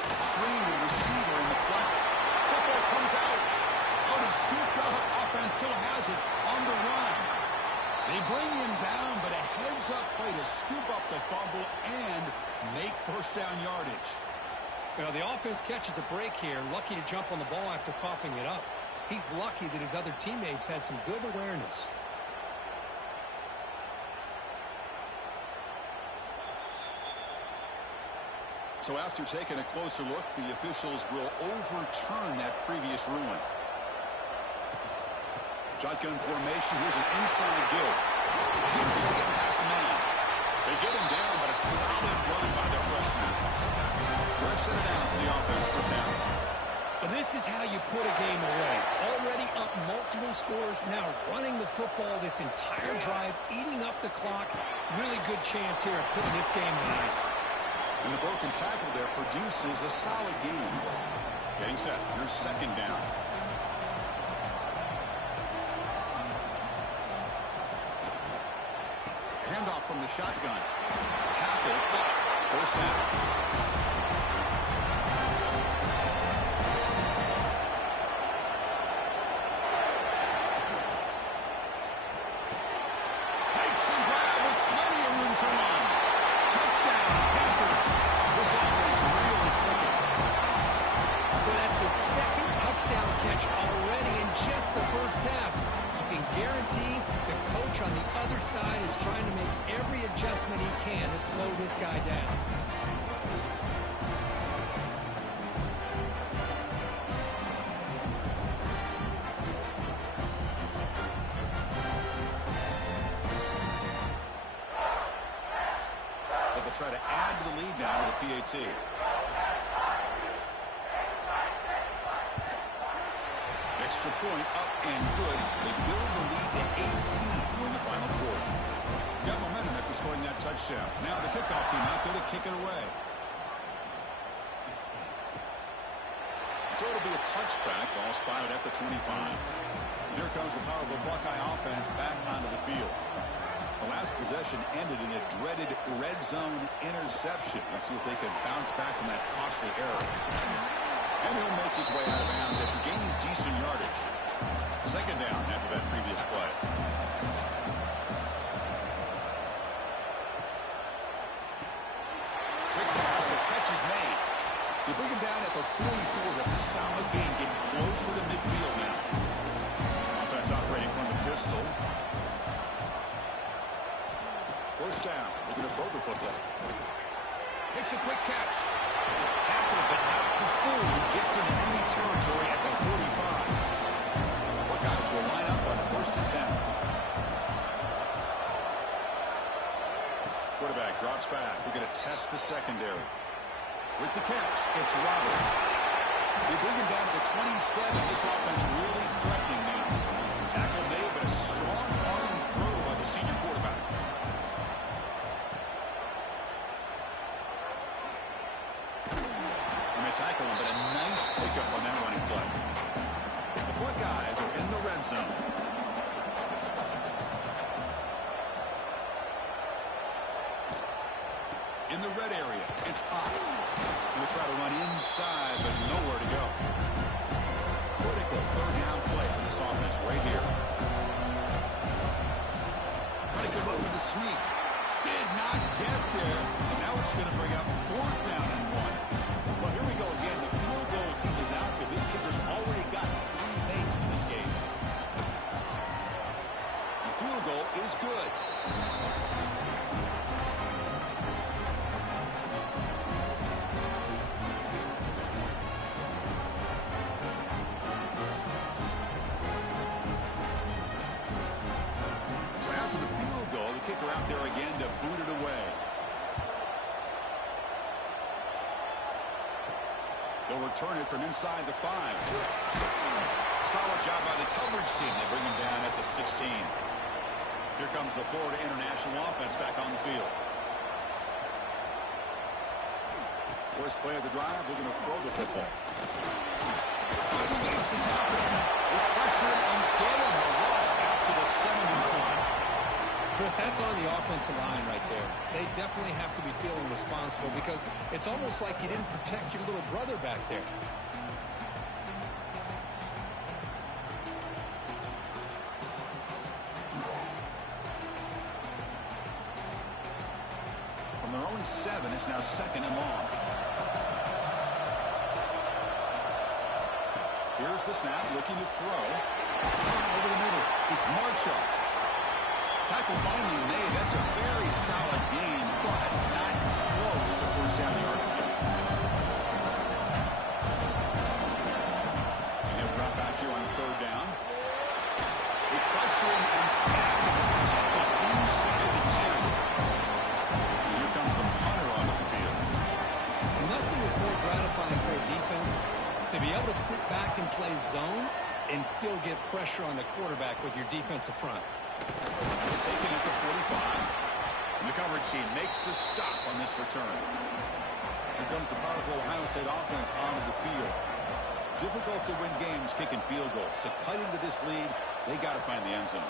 Screen to the receiver in the flat. Football comes out. Oh, he scooped up. Offense still has it on the run. They bring him down, but a heads-up play to scoop up the fumble and make first down yardage. Well, the offense catches a break here. Lucky to jump on the ball after coughing it up. He's lucky that his other teammates had some good awareness. So after taking a closer look, the officials will overturn that previous ruling. Shotgun formation. Here's an inside give. Junior's getting past a man. They get him down, but a solid run by the freshman. Fresh set it down for the offense. First down. Well, this is how you put a game away. Already up multiple scores, now running the football this entire drive, eating up the clock. Really good chance here of putting this game on ice. And the broken tackle there produces a solid gain. Getting set. Here's second down. Handoff from the shotgun. Tackle. First down. Catch already in just the first half. You can guarantee the coach on the other side is trying to make every adjustment he can to slow this guy down. So they'll try to add to the lead now to the PAT. Extra point up and good. They build the lead to 18 during the final quarter. Got momentum after scoring that touchdown. Now the kickoff team out there to kick it away. So it'll be a touchback. Ball spotted at the 25. Here comes the powerful Buckeye offense back onto the field. The last possession ended in a dreaded red zone interception. Let's see if they can bounce back from that costly error. And he'll make his way out of bounds after gaining decent yardage. Second down after that previous play. Quick pass, the catch is made. They bring him down at the 44. That's a solid gain, getting closer to midfield now. Offense operating from the pistol. First down. Looking to throw the football. Makes a quick catch. Tackled, but not before he gets into enemy territory at the 45. Buckeyes will line up on first and 10. Quarterback drops back. We're going to test the secondary. With the catch, it's Roberts. They bring him down to the 27. This offense really threatening now. Tackle made, but a strong arm throw by the senior quarterback. Tackle him, but a nice pickup on that running play. The Buckeyes are in the red zone. In the red area, it's Potts. Going to try to run inside, but nowhere to go. Critical third down play for this offense right here. Trying to go over the sneak. Did not get there. And now it's going to bring up fourth down and 1. Well, here we go again. The field goal team is out there. This kicker's already gotten 3 makes in this game. The field goal is good. Out there again to boot it away. They'll return it from inside the 5. Solid job by the coverage team. They bring him down at the 16. Here comes the Florida International offense back on the field. First play of the drive, they're going to throw the football. Escapes the tackle. They pressure him and get him. The loss back to the 7-yard line. Chris, that's on the offensive line right there. They definitely have to be feeling responsible because it's almost like you didn't protect your little brother back there. From their own 7, it's now 2nd and long. Here's the snap, looking to throw. Over the middle, it's Marshall. Tackle finally made. That's a very solid gain, but not close to first down yardage. And he'll drop back here on 3rd down. They pressure him and sack him with the tackle inside the 10. And here comes the punter onto the field. Nothing is more gratifying for a defense to be able to sit back and play zone and still get pressure on the quarterback with your defensive front. It's taken at the 45. And the coverage team makes the stop on this return. Here comes the powerful Ohio State offense onto the field. Difficult to win games kicking field goals. To cut into this lead, they got to find the end zone.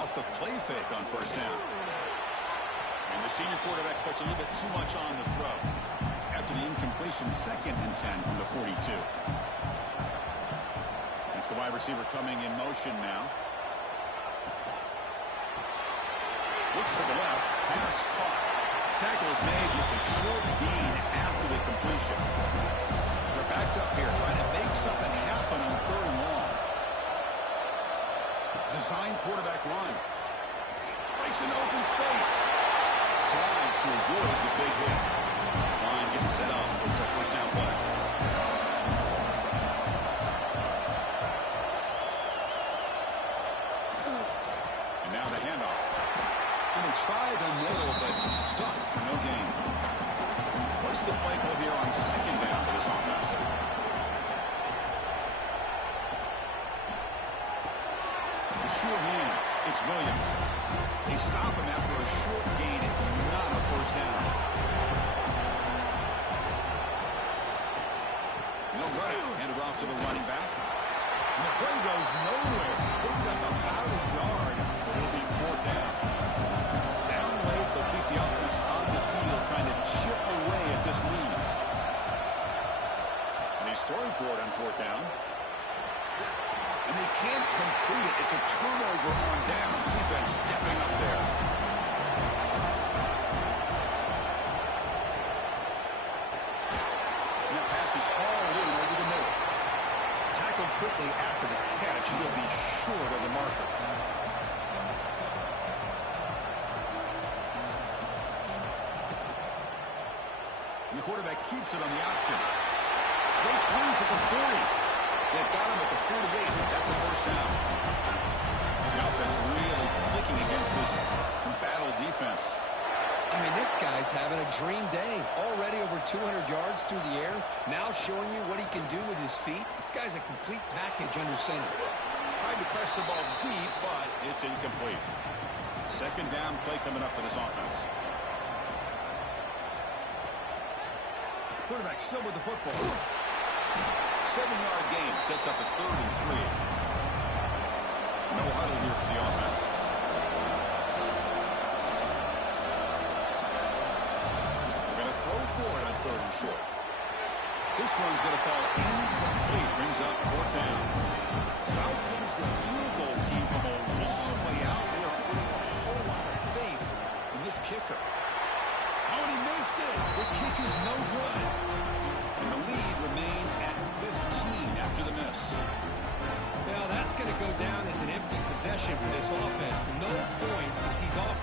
Off the play fake on first down. And the senior quarterback puts a little bit too much on the throw. After the incompletion, 2nd and 10 from the 42. It's the wide receiver coming in motion now. Looks to the left. Pass caught. Tackle is made. Just a short gain after the completion. They're backed up here trying to make something happen on 3rd and long. Design quarterback run. Breaks into open space. Slides to avoid the big hit. This line getting set up. It's a first down play. And now the handoff. And they try the middle, but stuffed for no gain. What's the play call here on 2nd down for this offense? The sure hands. It's Williams. They stop him after a short gain. It's not a first down. No running. Handed off to the running back. And the play goes nowhere. Picked up about a yard. It'll be 4th down. Down late, they'll keep the offense on the field trying to chip away at this lead. And he's throwing for it on 4th down. And they can't complete it. It's a turnover on downs. Defense stepping up there. And that pass is hauled in over the middle. Tackled quickly after the catch. He'll be short of the marker. And the quarterback keeps it on the option. Breaks loose at the 40. They've got him at the 48. That's a first down. The offense really clicking against this battle defense. I mean, this guy's having a dream day. Already over 200 yards through the air. Now showing you what he can do with his feet. This guy's a complete package under center. Tried to press the ball deep, but it's incomplete. 2nd down play coming up for this offense. Quarterback still with the football. 7-yard gain sets up a 3rd and 3. No huddle here for the offense. scoring on 3rd and short. This one's going to fall incomplete. Brings up 4th down. So out comes the field goal team from a long way out. They are putting a whole lot of faith in this kicker. Oh, and he missed it. The kick is no good. And the lead remains at 15 after the miss. Well, that's going to go down as an empty possession for this offense. No points as he's off.